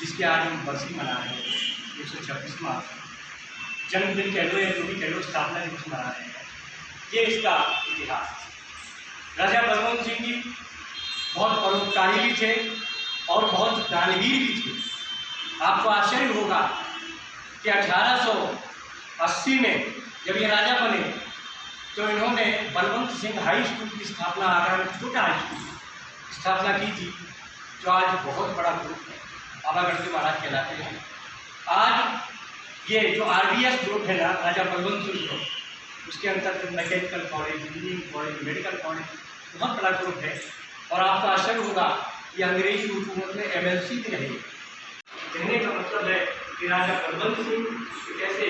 जिसके आज हम बरसी मना रहे हैं 126वां जन्मदिन कह लो या जो भी कह लो, स्थापना दिवस मना रहे हैं। ये इसका इतिहास। राजा बलवंत सिंह जी बहुत परोपकारी भी थे और बहुत दानवीर भी थे। आपको आश्चर्य होगा कि 1880 में जब ये राजा बने तो इन्होंने बलवंत सिंह हाई स्कूल की स्थापना, आगरा में छोटा हाई स्कूल की स्थापना की थी, जो आज बहुत बड़ा ग्रुप है, आवागढ़ महाराज कहलाते हैं। आज ये जो RDS ग्रुप है ना, राजा बलवंत सिंह ग्रुप, उसके अंतर्गत mechanical college, engineering college, medical college, बहुत बड़ा ग्रुप है। और आपको आश्चर्य होगा कि अंग्रेजी हुकूमत में MLC भी रही। कहने का मतलब है कि राजा बलवंत सिंह कैसे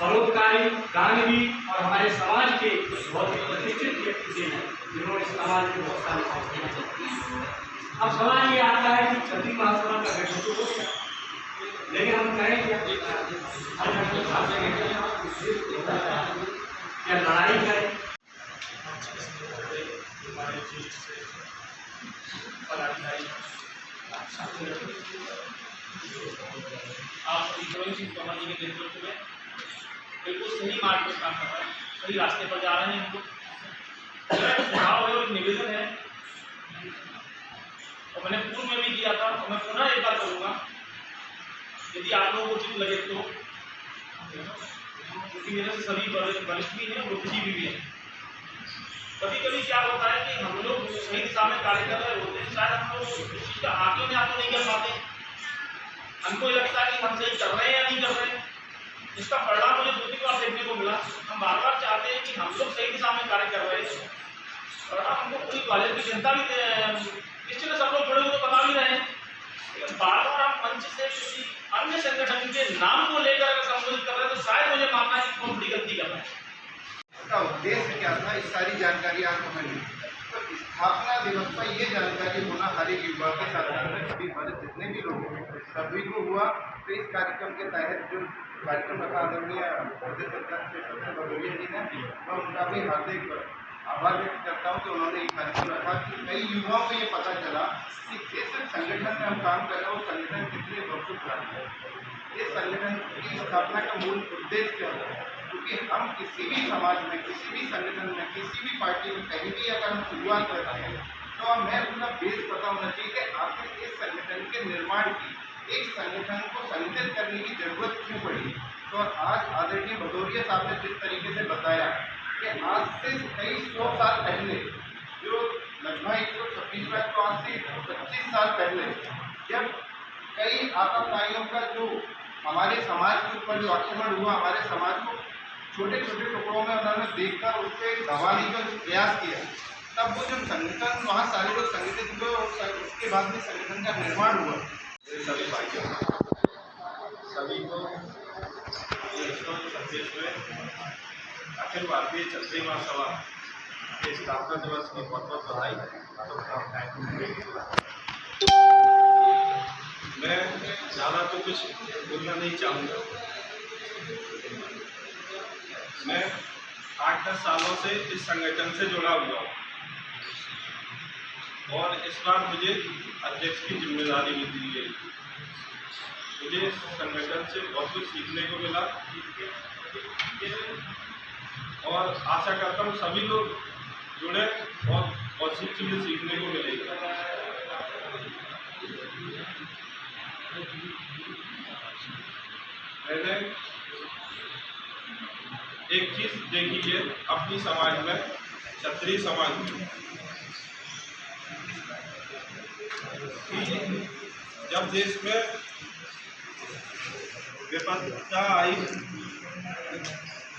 परोपकारी, दानवीर और हमारे समाज के बहुत ही प्रतिष्ठित व्यक्ति थे, जिन्होंने समाज में बहुत सारे काम किए। अब सवाल ये आता है कि क्षत्रिय महासभा का गठन तो हो गया, लेकिन हम कहें क्या लड़ाई करें? आप बलवंत सिंह तोमर जी के नेतृत्व में बिल्कुल सही मार्ग पर काम कर रहे हैं, सही रास्ते पर जा रहे हैं। हमको सुझाव है और निवेदन है, और मैंने पूर्व में भी किया था, और मैं पुनः एक बार करूँगा, यदि आप लोगों को उचित लगे तो, क्योंकि मेरे से सभी वरिष्ठ भी हैं, बुद्धिजीवी भी हैं। कभी कभी क्या होता है कि हम लोग सही दिशा में कार्य कर रहे होते हैं, शायद हम लोग उस चीज़ का आगे में आपको नहीं कर पाते। हमको लगता है कि हम सही कर रहे हैं या नहीं कर रहे हैं। इसका परिणाम मुझे 2-3 बार देखने को मिला। हम बार बार चाहते हैं कि हम लोग सही दिशा में कार्य कर रहे हैं, परिणाम हमको पूरी कॉलेज की जनता भी निश्चित सब लोग जुड़े हुए तो बता भी रहे हैं, लेकिन बार बार हम मंच से किसी अन्य संगठन के नाम को लेकर अगर संबोधित कर रहे हैं तो शायद मुझे मानना है कि बहुत बड़ी गलती कर रहे हैं। इसका उद्देश्य क्या था, इस सारी जानकारी आपको मिली। तो स्थापना दिवस पर ये जानकारी होना हर एक युवा के साथ सभी हमारे जितने भी लोग हैं सभी को हुआ। तो इस कार्यक्रम के तहत जो कार्यक्रम रखा आदरणीय प्रदेश सरकार से सबसे भदौरिया जी ने, मैं उनका भी हार्दिक आभार व्यक्त करता हूँ कि उन्होंने ये कार्यक्रम रखा कि कई युवाओं को ये पता चला कि जिस संगठन में हम काम कर रहे हैं वो संगठन कितने वर्षों पुराना है, इस संगठन की स्थापना का मूल उद्देश्य क्या है। क्योंकि हम किसी भी समाज में, किसी भी संगठन में, किसी भी पार्टी में कहीं भी अगर हम शुरुआत करते हैं तो हमें उसका बेस पता होना चाहिए कि आखिर इस संगठन के निर्माण की, एक संगठन को संगठित करने की जरूरत क्यों पड़ी। तो आज आदरणीय भदौरिया साहब ने जिस तरीके से बताया कि आज से कई 100 साल पहले, जो लगभग 126 बार, तो आज से 25 साल पहले जब कई आतंकवादियों का जो हमारे समाज के ऊपर जो आक्रमण हुआ, हमारे समाज को छोटे छोटे टुकड़ों में उन्होंने देखकर उस पर दबाने का प्रयास किया, तब वो जब संगठन वहाँ सारे लोग संगठित हुए और उसके बाद में संगठन का निर्माण हुआ। सभी भाइयों, सभी को 126 में अखिल भारतीय क्षत्रिय महासभा के स्थापना दिवस की बहुत बहुत बधाई। मैं ज़्यादा तो कुछ बोलना नहीं चाहूँगा। मैं 8-10 सालों से इस संगठन से जुड़ा हुआ हूँ और इस बार मुझे अध्यक्ष की जिम्मेदारी भी दी गई। मुझे इस संगठन से बहुत कुछ सीखने को मिला और आशा करता हूँ सभी लोग जुड़े और बहुत सी चीज़ें सीखने को मिलेगी। मैंने एक चीज़ देखी है अपनी समाज में, क्षत्रिय समाज में, कि जब देश में विपत्ता आई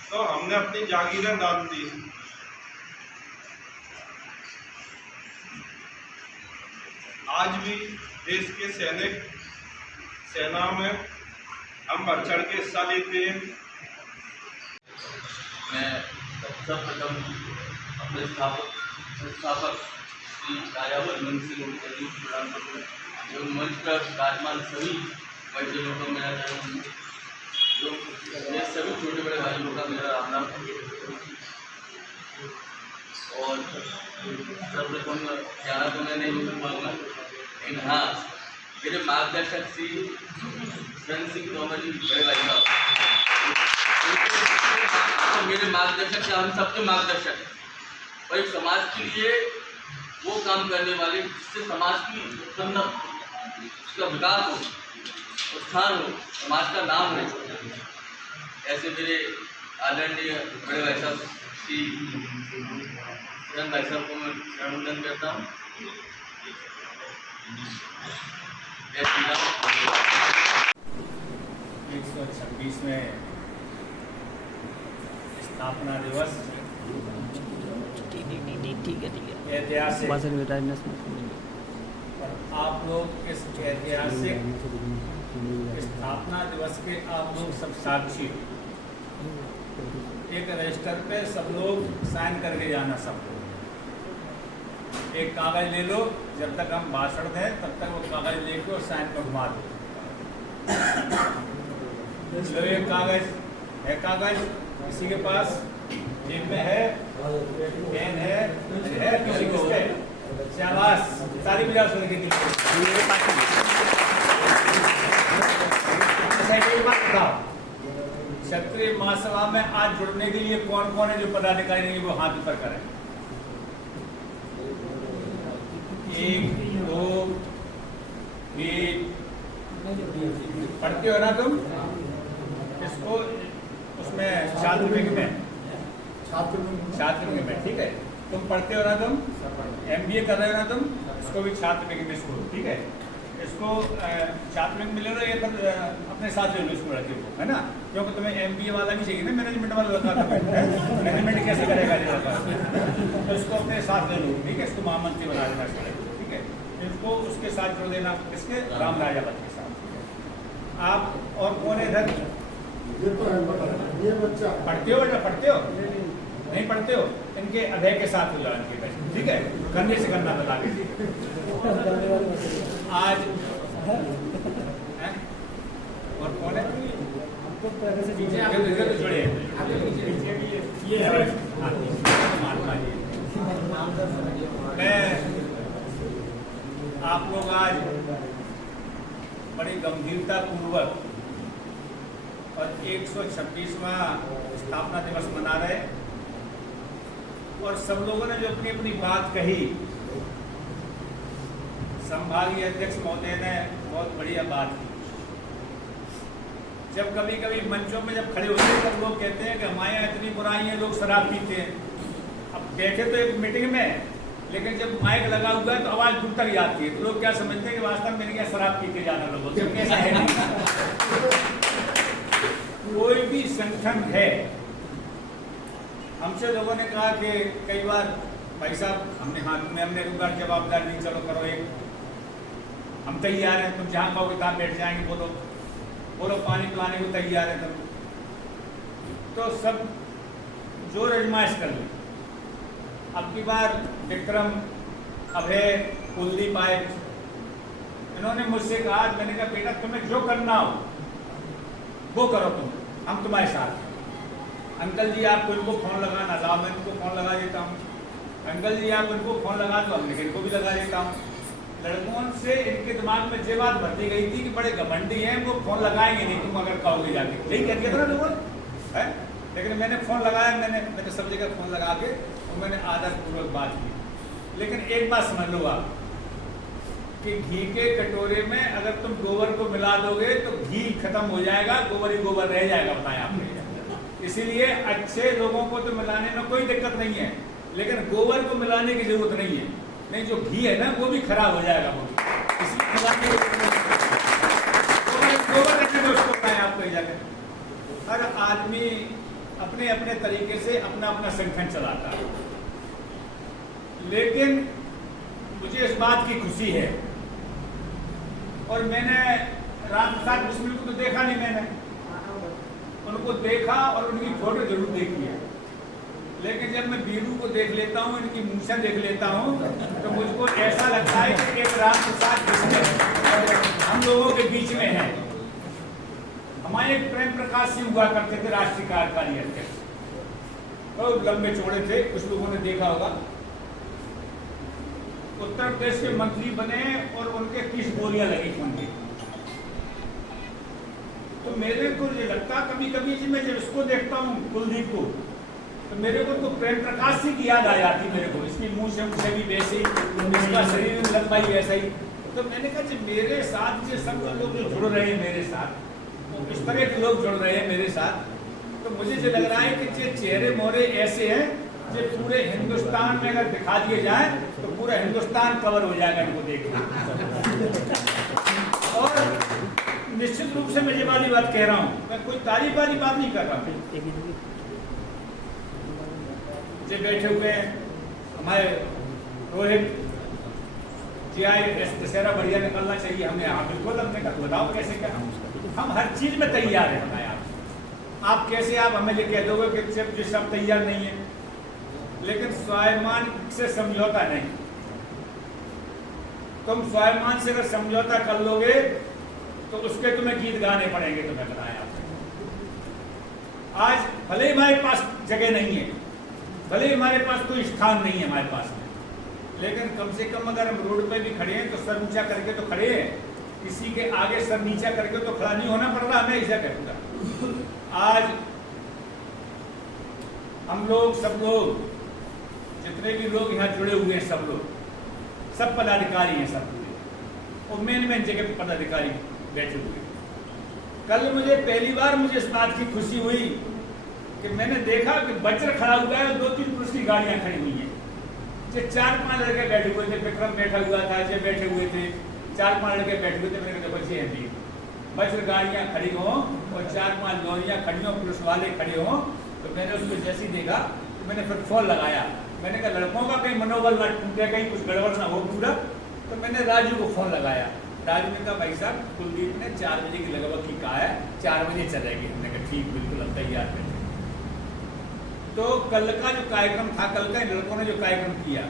तो हमने अपनी जागीरें दान दी आज भी देश के सैनिक सेना में हम बढ़ चढ़ के हिस्सा लेते हैं। मैं सर्वप्रथम अपने संस्थापक श्री राजा बलवंत सिंह मुखर्जी को प्रणाम करता हूँ। जो मंच पर विराजमान सभी बड़े को मेरा जो मेरे सभी छोटे बड़े भाइयों का मेरा राम राम। और सर्वप्रथम ज़्यादा तो मैं नहीं बोल पाऊँगा, लेकिन हाँ मेरे मार्गदर्शक श्री रण सिंह तोमर जी बड़े भाई साहब, तो मेरे मार्गदर्शक से हम सबके मार्गदर्शक हैं और एक समाज के लिए वो काम करने वाले जिससे समाज की उत्पन्न उसका विकास हो, उत्थान हो, समाज का नाम रहे। ऐसे मेरे आदरणीय बड़े भाई साहब श्री किरण भाई साहब को मैं अभिनंदन करता हूँ। जय श्री राम। 126वें स्थापना दिवस ऐतिहासिक, और आप लोग इस ऐतिहासिक स्थापना दिवस के आप लोग सब साक्षी हो। एक रजिस्टर पे सब लोग साइन करके जाना, सब लोग एक कागज ले लो, जब तक हम भाषण दें तब तक वो कागज लेके और साइन पर घुमा दो। लो एक कागज है, कागज किसी के पास जेब में है, पेन है किसी को है, शाबाश, ताली बजा सुन के क्षत्रिय महासभा में आज जुड़ने के लिए कौन कौन है जो पदाधिकारी नहीं, वो हाथ ऊपर करें। 1 2 3 पढ़ते हो ना तुम इसको, उसमें छात्र में ठीक है, तुम पढ़ते हो ना, तुम MBA कर रहे हो ना, तुम इसको भी छात्र में स्कूल, ठीक है, इसको छात्र में ले लो, ये पर अपने साथ ले लो इसको, लड़के को, है ना, क्योंकि तुम्हें MBA वाला भी चाहिए ना, मैनेजमेंट वाला लड़का, मैनेजमेंट कैसे करेगा लड़का, तो इसको अपने साथ ले लो, ठीक है, इसको महामंत्री बना देना इसको, ठीक है, इसको उसके साथ जोड़ देना, किसके, राम राजावत के साथ। आप और कौन है इधर, ये बच्चा पढ़ते हो बेटा, पढ़ते हो नहीं पढ़ते हो, इनके अधय के साथ हो जाओ, इनके, ठीक है, करने से करना बता के आज है? और कौन है तो जुड़े, ये है महात्मा जी। मैं आप लोग आज बड़ी गंभीरता पूर्वक और 126वां स्थापना दिवस मना रहे, और सब लोगों ने जो अपनी अपनी बात कही, संभागीय अध्यक्ष महोदय ने बहुत बढ़िया बात की। जब कभी कभी मंचों में जब खड़े होते हैं तब लोग कहते हैं कि हमारे यहाँ इतनी बुराई है, लोग शराब पीते हैं। अब बैठे तो एक मीटिंग में, लेकिन जब माइक लगा हुआ है तो आवाज दूर तक जाती है, तो लोग क्या समझते हैं कि वास्तव में मेरे यहाँ शराब पी के जाना लोगों, जबकि ऐसा है नहीं। कोई भी संगठन है, हमसे लोगों ने कहा कि कई बार भाई साहब हमने एक बार जवाबदार नहीं, चलो करो एक, हम तैयार हैं, तुम जहाँ कहोगे तहाँ बैठ जाएंगे, बोलो पानी पिलाने को तैयार है तुम, तो सब जोर आजमाइश कर लो। अब की बार विक्रम, अभय, कुलदीप आए, इन्होंने मुझसे कहा, मैंने कहा बेटा तुम्हें जो करना हो वो करो, हम तुम्हारे साथ हैं। अंकल जी आप इनको फोन लगाना, लाओ मैं इनको फोन लगा देता हूँ, अंकल जी आप इनको फोन लगा दो, हमने इनको भी लगा देता हूँ। लड़कों से इनके दिमाग में ये बात भरती गई थी कि बड़े घमंडी हैं, वो फोन लगाएंगे नहीं तुम अगर कहोगे जाके, नहीं कह दिया था ना लोगों है। लेकिन मैंने फोन लगाया, मैंने सब जगह फोन लगा के और मैंने आदरपूर्वक बात की। लेकिन एक बात समझ लो आप कि घी के कटोरे में अगर तुम गोबर को मिला दोगे तो घी खत्म हो जाएगा, गोबर ही गोबर रह जाएगा, बताएं आपने। इसीलिए अच्छे लोगों को तो मिलाने में कोई दिक्कत नहीं है, लेकिन गोबर को मिलाने की जरूरत नहीं है, नहीं जो घी है ना वो भी खराब हो जाएगा, वो इसलिए गोबर रखने में उसको बताएं आप कहीं जाकर। हर आदमी अपने अपने तरीके से अपना अपना संगठन चलाता है, लेकिन मुझे इस बात की खुशी है और मैंने राम प्रसाद बिस्मिल को तो देखा नहीं, मैंने उनको देखा और उनकी फोटो जरूर देखी है, लेकिन जब मैं बीरू को देख लेता हूँ, इनकी मूछें देख लेता हूँ, तो मुझको ऐसा लगता है कि एक राम प्रसाद बिस्मिल हम लोगों के बीच में है। हमारे एक प्रेम प्रकाश सिंह हुआ करते थे, राष्ट्रीय कार्यकारी अध्यक्ष, बहुत लंबे चौड़े थे, कुछ लोगों ने देखा होगा। उत्तर प्रदेश के मंत्री बने और उनके 30 गोलियां लगी खून की। तो मेरे को ये लगता कभी कभी जी, मैं जब इसको देखता हूँ कुलदीप को, तो मेरे को तो प्रेम प्रकाश सिंह की याद आ जाती मेरे को। इसकी मुंह से मुझे भी वैसे ही, इसका शरीर में लंबाई वैसा ही। तो मैंने कहा जब मेरे साथ ये सब लोग जो जुड़ रहे हैं मेरे साथ, इस तरह के लोग जुड़ रहे हैं मेरे साथ, तो मुझे जो लग रहा है कि ये चेहरे मोहरे ऐसे हैं जो पूरे हिंदुस्तान में अगर दिखा दिए जाए तो पूरा हिंदुस्तान कवर हो जाएगा इनको देखना। और निश्चित रूप से मैं ये वाली बात कह रहा हूँ, मैं कोई तारीफ वाली बात नहीं कर रहा हूँ। जो बैठे हुए हैं हमारे रोहित जी आए, दशहरा बढ़िया निकलना चाहिए, हमने हाँ बिल्कुल हमने कहा बताओ कैसे क्या, हम हर चीज में तैयार है। बताया आप कैसे, आप हमें ये कह दोगे कि सिर्फ जो सब तैयार नहीं है, लेकिन स्वाभिमान से समझौता नहीं। तुम स्वाभिमान से अगर समझौता कर लोगे तो उसके तुम्हें गीत गाने पड़ेंगे। तुम्हें बताया आज भले ही हमारे पास जगह नहीं है, भले ही हमारे पास कोई स्थान नहीं है हमारे पास में, लेकिन कम से कम अगर हम रोड पे भी खड़े हैं तो सर ऊंचा करके तो खड़े हैं, किसी के आगे सर नीचा करके तो खड़ा नहीं होना पड़ रहा। मैं ऐसा कहूँगा आज हम लोग सब लोग जितने भी लोग यहाँ जुड़े हुए हैं, सब लोग सब पदाधिकारी हैं, सब पूरे, और मेन जगह पे पदाधिकारी बैठे हुए। कल मुझे पहली बार मुझे इस बात की खुशी हुई कि मैंने देखा कि वज्र खड़ा हुआ है, 2-3 पुलिस की गाड़ियां खड़ी हुई हैं, जो 4-5 लड़के बैठे हुए थे, विक्रम बैठा हुआ था, जो बैठे हुए थे, 4-5 लड़के बैठे हुए थे। मैंने कहा बच्चे हैं वज्र गाड़ियां खड़ी हों और 4-5 लॉरियां खड़ी हों, पुलिस वाले खड़े हों, तो मैंने उसको जैसे ही देखा तो मैंने फिर फोन लगाया। मैंने कहा लड़कों का कहीं मनोबल ना टूटे, कहीं कुछ गड़बड़ ना हो पूरा। तो मैंने राजू को फोन लगाया। राजू ने कहा भाई साहब कुलदीप ने 4 बजे की लगभग की कहा है, 4 बजे चलेगी। हमने कहा ठीक, बिल्कुल हम तैयार थे। तो कल का जो कार्यक्रम था, कल का लड़कों ने जो कार्यक्रम किया,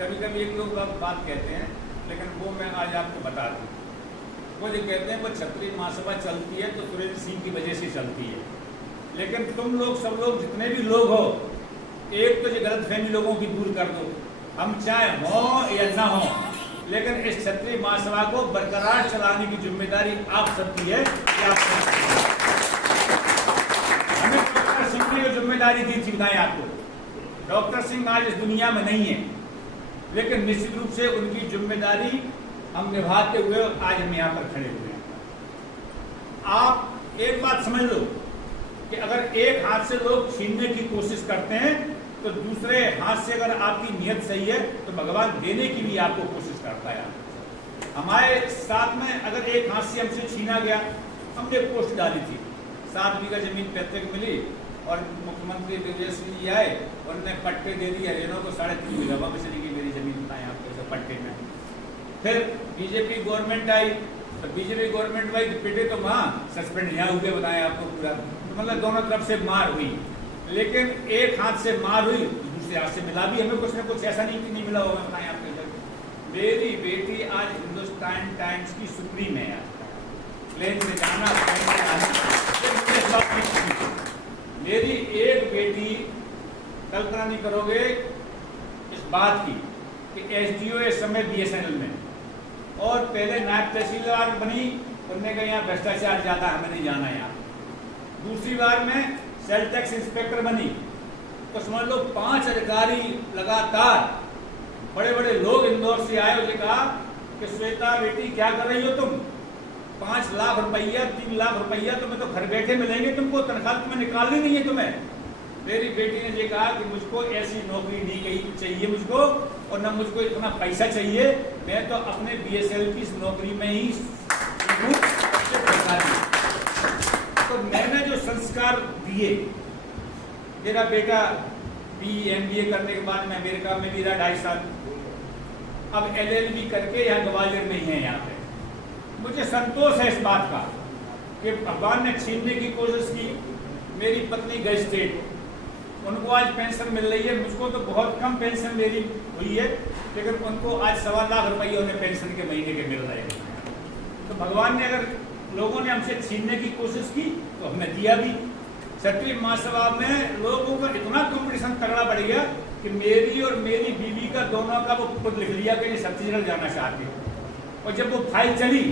कभी कभी एक लोग बात कहते हैं, लेकिन वो मैं आज आपको बता दूं। वो जो कहते हैं वो क्षत्रिय महासभा चलती है तो सुरेंद्र सिंह की वजह से चलती है, लेकिन तुम लोग सब लोग जितने भी लोग हो, एक तो जो गलतफहमी लोगों की दूर कर दो। हम चाहे हो या ना हो, लेकिन इस क्षत्रिय महासभा को बरकरार चलाने की जिम्मेदारी आप सबकी है। हमें डॉक्टर सिंह ने जो जिम्मेदारी दी थी, बताएं आपको, डॉक्टर सिंह आज इस दुनिया में नहीं है, लेकिन निश्चित रूप से उनकी जिम्मेदारी हम निभाते हुए आज हम यहाँ पर खड़े हुए हैं। आप एक बात समझ लो कि अगर एक हाथ से लोग छीनने की कोशिश करते हैं तो दूसरे हाथ से अगर आपकी नीयत सही है तो भगवान देने की भी आपको कोशिश करता है। हमारे साथ में अगर एक हाथ से हमसे छीना गया, हमने पोस्ट डाली थी, 7 बीघा जमीन पैतृक मिली और मुख्यमंत्री विजय सिंह जी आए, उन्होंने पट्टे दे दिए हरियाणा को 3.5 बीघा, वापस चली गई मेरी जमीन। बताएं आपको पट्टे में। फिर बीजेपी गवर्नमेंट आई, तो बीजेपी गवर्नमेंट आई तो पिटे तो वहाँ सस्पेंड यहाँ हुए। बताएं आपको पूरा, तो मतलब दोनों तरफ से मार हुई, लेकिन एक हाथ से मार हुई, दूसरे हाथ से मिला भी हमें कुछ न कुछ, ऐसा नहीं कि नहीं मिला होगा। बताएं आपको, मेरी बेटी आज हिंदुस्तान टाइम्स की सुप्रीम है, प्लेन से जाना, मेरी एक बेटी, कल्पना नहीं करोगे इस बात की कि एसडीओ इस समय बीएसएनएल में, और पहले नायब तहसीलदार बनी, उनने कहा यहाँ भ्रष्टाचार ज्यादा, हमें नहीं जाना यहाँ। दूसरी बार में सेल टैक्स इंस्पेक्टर बनी, तो समझ लो 5 अधिकारी लगातार, बड़े बड़े लोग इंदौर से आए, उन्हें कहा कि श्वेता बेटी क्या कर रही हो तुम, 5 लाख रुपया 3 लाख रुपया तुम्हें तो घर बैठे मिलेंगे, तुमको तनख्वाह तुम्हें निकालनी नहीं है तुम्हें। मेरी बेटी ने ये कहा कि मुझको ऐसी नौकरी नहीं चाहिए मुझको, और न मुझको इतना पैसा चाहिए, मैं तो अपने बीएसएल की नौकरी में ही हूँ। तो मैंने जो संस्कार दिए, मेरा बेटा BA करने के बाद में अमेरिका में भी रहा 2.5 साल, अब LLB करके यहाँ ग्वालियर में ही है यहाँ पे। मुझे संतोष है इस बात का कि भगवान ने छीनने की कोशिश की। मेरी पत्नी गई स्टेट, उनको आज पेंशन मिल रही है, मुझको तो बहुत कम पेंशन मेरी हुई है, लेकिन उनको आज 1.25 लाख रुपये उन्हें पेंशन के महीने के मिल रहे हैं। तो भगवान ने अगर लोगों ने हमसे छीनने की कोशिश की तो हमने दिया भी। 7वीं महासभा में लोगों का इतना कंपटीशन तगड़ा बढ़ गया कि मेरी और मेरी बीवी का दोनों का वो खुद लिख लिया कि ये छत्तीसगढ़ जाना चाहते हो। और जब वो फाइल चली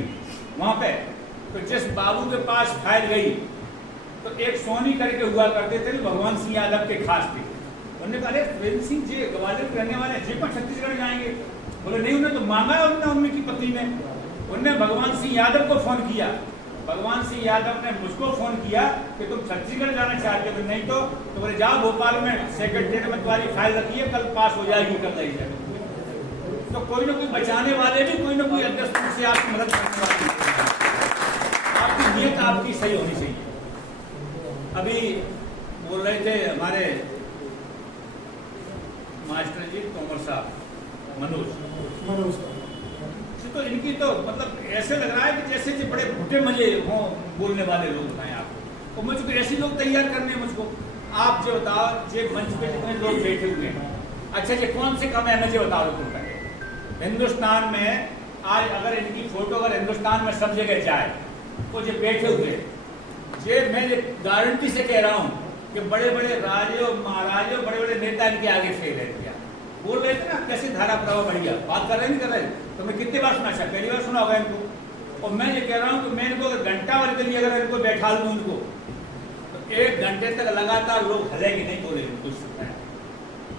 वहाँ पे, तो जिस बाबू के पास फाइल गई तो एक सोनी करके हुआ करते थे, भगवान सिंह यादव के खास थे। उन्होंने कहा अरे वीरेंद्र सिंह जी ग्वालियर रहने वाले जी पर छत्तीसगढ़ जाएंगे। बोले नहीं, उन्हें तो मांगा है उन्होंने उनकी पत्नी ने। उनने भगवान सिंह यादव को फोन किया, भगवान सिंह यादव ने मुझको फोन किया कि तुम छत्तीसगढ़ जाना चाहते हो, नहीं तो बोले जाओ भोपाल में सेक्रेटरीट में तुम्हारी फाइल रखी है, कल पास हो जाएगी, कल नहीं जाएगी। तो कोई ना कोई बचाने वाले भी, कोई ना कोई अध्यक्ष से आपकी मदद करने वाले, आपकी नीयत आपकी सही होनी चाहिए। अभी बोल रहे थे हमारे मास्टर जी तोमर साहब मनोज, तो इनकी तो मतलब ऐसे लग रहा है कि जैसे कि बड़े भुटे मजे हों बोलने वाले लोग हैं आपको, और मुझको ऐसे लोग तैयार करने हैं मुझको। आप जो बताओ, जे मंच पे जितने लोग बैठे हुए हैं, अच्छा जी कौन से कम है मुझे बता दो तुम पहले। हिंदुस्तान में आज अगर इनकी फोटो अगर हिंदुस्तान में सब जगह जाए, वो जो बैठे हुए, ये मैं गारंटी से कह रहा हूँ कि बड़े बड़े राजों महाराजों बड़े बड़े नेता इनके आगे फेल है। क्या बोल रहे थे ना, कैसे धारा प्रभाव बढ़िया बात कर रहे नहीं कर रहे, तो मैं कितनी बार सुना, पहली बार सुना होगा इनको। और मैं ये कह रहा हूँ कि मैं इनको अगर घंटा भर के लिए अगर इनको बैठा लूँ इनको, तो 1 घंटे तक लगातार लोग हलेंगे नहीं बोले कुछ।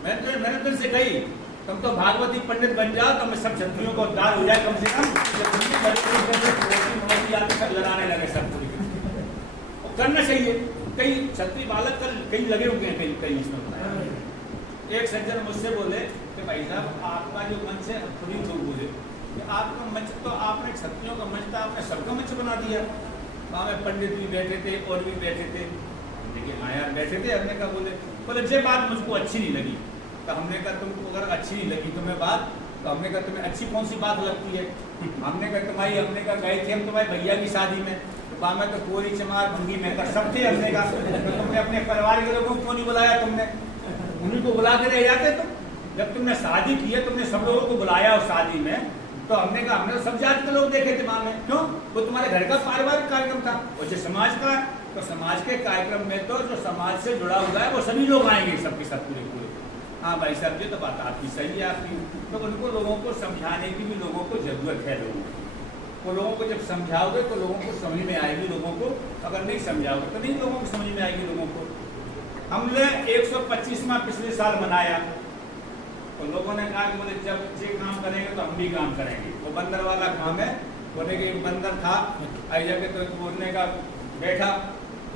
मैंने तुमसे कही तुम तो भागवती पंडित बन जाओ तो मैं सब क्षत्रियों को उद्धार हो जाए कम से कम, लड़ाने लगे सब करना चाहिए। कई क्षत्रिय बालक कल कई लगे हुए हैं, कई इसमें बताया। एक सज्जन मुझसे बोले कि भाई साहब आपका जो मंच है, खुद ही लोग बोले कि आपका मंच तो आपने क्षत्रियों का मंच था, आपने सबका मंच बना दिया। वहाँ में पंडित भी बैठे थे और भी बैठे थे, देखिए हाँ यार बैठे थे। हमने कहा बोले ये बात मुझको अच्छी नहीं लगी। तो हमने कहा तुमको अगर अच्छी नहीं लगी तुम्हें बात, तो हमने कहा तुम्हें अच्छी कौन सी बात लगती है। हमने कहा तुम्हारी, हमने कहा गए थे हम तुम्हारे भैया की शादी में, वहाँ में तो कोरी चमार भंगी मेहकर सब थे। हमने कहा तो तुमने अपने परिवार के लोगों को क्यों नहीं बुलाया, तुमने उन्हीं को बुला के रह जाते। तुम जब तुमने शादी की है तुमने सब लोगों को बुलाया उस शादी में, तो हमने कहा हमने तो सब जात के लोग देखे थे वहाँ में, क्यों वो तुम्हारे घर का पारिवारिक कार्यक्रम था। और जो समाज का, तो समाज के कार्यक्रम में तो जो समाज से जुड़ा हुआ है वो सभी लोग आएंगे, सबके सब पूरे पूरे। हाँ भाई साहब ये तो बात आपकी सही है आपकी। तो उनको लोगों को समझाने की भी लोगों को जरूरत है। लोगों को लोगों को जब समझाओगे तो लोगों को समझ में आएगी, लोगों को अगर नहीं समझाओगे तो नहीं लोगों को समझ में आएगी। लोगों को हमने 125वां पिछले साल मनाया, तो लोगों ने कहा कि बोले जब ये काम करेंगे तो हम भी काम करेंगे। वो बंदर वाला काम है। बोले कि एक बंदर था आई जगह, तो बोलने का बैठा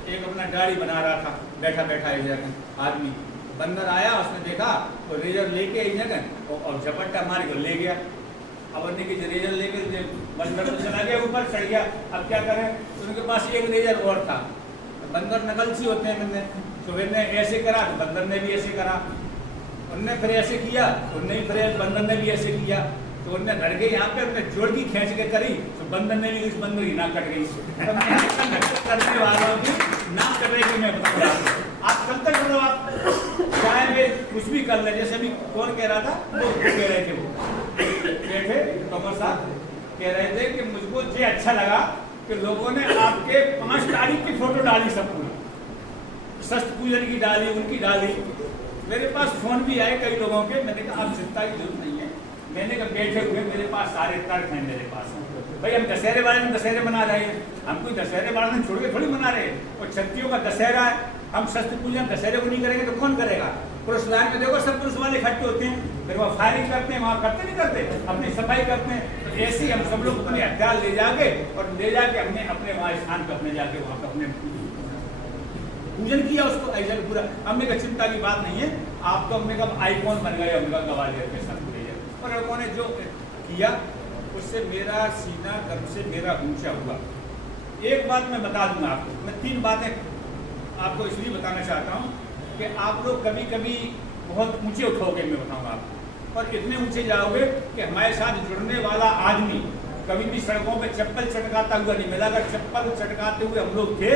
एक अपना गाड़ी बना रहा था, बैठा बैठा आई जगह आदमी, बंदर आया उसने देखा तो रेजर लेके आई जगह और झपट्टा मार के ले गया। अब उन्होंने कि रेजर लेके बंदर तो चला गया, ऊपर चढ़ गया। अब क्या करें, तो उनके पास एक रेजर और था। बंदर नकलची होते हैं मैंने, तो मैंने ऐसे करा तो बंदर ने भी ऐसे करा, उनने फिर ऐसे किया, उनने फिर बंदर ने भी ऐसे किया। तो उनने लड़के यहाँ पे उनने जोड़ की खींच के करी, तो बंदर ने भी इस बंदर की नाक कट गई। तो करने वालों की नाक कट रही मैं बता रहा हूँ। आप कल तक करो, आप चाहे वे कुछ भी कर ले। जैसे अभी कौन कह रहा था, वो कह रहे थे, वो थे तोमर साहब कह रहे थे कि मुझको ये अच्छा लगा कि लोगों ने आपके 5 तारीख की फोटो डाली, सब पूरी शस्त्र पूजन की डाली, उनकी डाली। मेरे पास फोन भी आए कई लोगों के। मैंने कहा आप चिंता की जरूरत नहीं है, मैंने कहा बैठे हुए मेरे पास सारे तर्क हैं मेरे पास। भाई हम दशहरे वाले दिन दशहरे मना रहे हैं, हम कोई दशहरे वाले दिन छोड़ के थोड़ी मना रहे हैं। और क्षत्रियों का दशहरा है, हम शस्त्र पूजन दशहरे को नहीं करेंगे तो कौन करेगा। पुरुष लाइन में देखो सब पुरुष वाले इकट्ठे होते हैं, फिर वहाँ फायरिंग करते हैं, वहाँ करते नहीं करते, अपनी सफाई करते हैं। तो ऐसे ही हम सब लोग अपने हथियार ले जाके और ले जाके हमने अपने वहाँ स्थान पर अपने जाके वहाँ पर अपने पूजन किया उसको ऐसा पूरा। हमने कहा चिंता की बात नहीं है, आप तो हमने कहा आईकॉन बन गए हमने ग्वालियर के साथ। और लोगों ने जो किया उससे मेरा सीना गर्व से मेरा ऊंचा हुआ। एक बात मैं बता दूंगा आपको, मैं 3 बातें आपको इसलिए बताना चाहता हूँ कि आप लोग कभी कभी बहुत ऊंचे उठोगे, मैं बताऊँगा आपको, और इतने ऊंचे जाओगे कि हमारे साथ जुड़ने वाला आदमी कभी भी सड़कों पे चप्पल चटकाता हुआ नहीं मिला। अगर चप्पल चटकाते हुए हम लोग थे,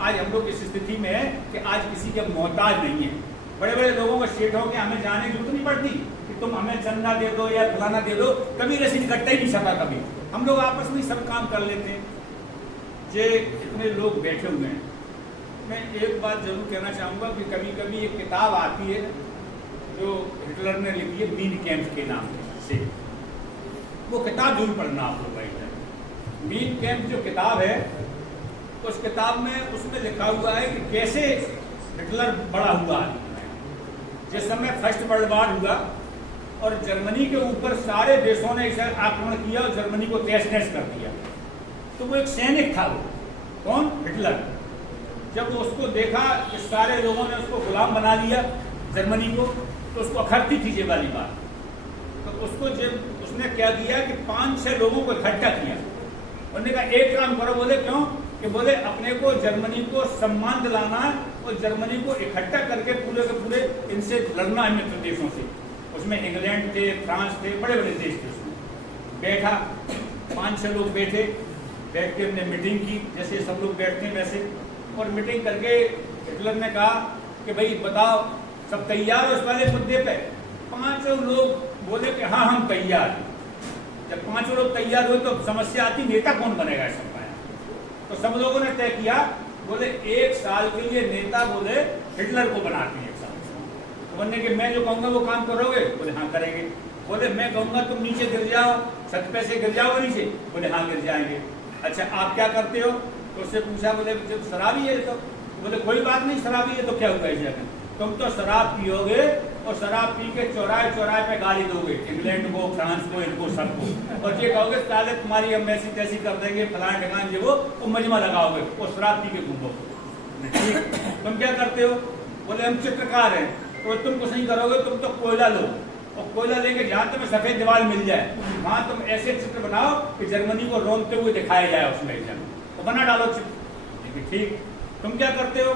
आज हम लोग इस स्थिति में है कि आज किसी के मोहताज नहीं है। बड़े बड़े लोगों को सेठों के हमें जाने की जरूरत नहीं पड़ती कि तुम हमें चंदा दे दो या फलाना दे दो, कभी रसीद इकट्ठा ही नहीं सका। कभी हम लोग आपस में सब काम कर लेते हैं। जे इतने लोग बैठे हुए हैं, मैं एक बात जरूर कहना चाहूँगा कि कभी कभी एक किताब आती है जो हिटलर ने लिखी है, मीन कैंप के नाम से, वो किताब जरूर पढ़ना आप लोग भाई। मीन कैंप जो किताब है, उस किताब में उसमें लिखा हुआ है कि कैसे हिटलर बड़ा हुआ। जिस समय फर्स्ट वर्ल्ड वॉर हुआ और जर्मनी के ऊपर सारे देशों ने इसे आक्रमण किया और जर्मनी को तहस नहस कर दिया, तो वो एक सैनिक था। वो कौन? हिटलर। जब वो उसको देखा कि सारे लोगों ने उसको गुलाम बना लिया जर्मनी को, तो उसको अखरती थी ये वाली बात। तो उसको जब उसने क्या किया कि 5-6 लोगों को इकट्ठा किया। उन्होंने कहा एक काम करो। बोले क्यों? कि बोले अपने को जर्मनी को सम्मान दिलाना है और जर्मनी को इकट्ठा करके पूरे के पूरे इनसे लड़ना है, मित्र देशों से। उसमें इंग्लैंड थे, फ्रांस थे, बड़े बड़े देश थे। उसमें बैठा 5-6 लोग बैठ के हमने मीटिंग की, जैसे सब लोग बैठते हैं वैसे। और मीटिंग करके हिटलर ने कहा कि भाई बताओ सब तैयार हो इस वाले मुद्दे पे? 5 लोग बोले कि हाँ हम तैयार हैं। जब 5 लोग तैयार हुए तो समस्या आती, नेता कौन बनेगा इस समय? तो सब लोगों ने तय किया, बोले 1 साल के लिए नेता बोले हिटलर को बनाते हैं 1 साल। बोलने के मैं जो कहूँगा वो काम करोगे? बोले हाँ करेंगे। बोले मैं कहूँगा तुम नीचे गिर जाओ, छत पे से गिर जाओ नीचे? बोले हाँ गिर जाएंगे। अच्छा आप क्या करते हो? तो उससे पूछा, बोले जब शराबी है। तो बोले कोई बात नहीं, शराबी है तो क्या हुआ इस जगह? तुम तो शराब पियोगे और शराब पी के चौराहे चौराहे पे गाली दोगे इंग्लैंड को, फ्रांस को, इनको सबको, और ये कहोगे साले तुम्हारी हम ऐसी तैसी कर देंगे, फलान ठिकान जो वो मजमा लगाओगे और शराब पी के घूमोगे। ठीक, तुम क्या करते हो? बोले हम चित्रकार हैं। तो तुम कुछ नहीं करोगे, तुम तो कोयला लो और कोयला लेके जहाँ तुम्हें सफेद दीवार मिल जाए वहाँ तुम ऐसे चित्र बनाओ कि जर्मनी को रोंगते हुए दिखाया जाए उसमें, तो बना डालो चित्र। ठीक, तुम क्या करते हो?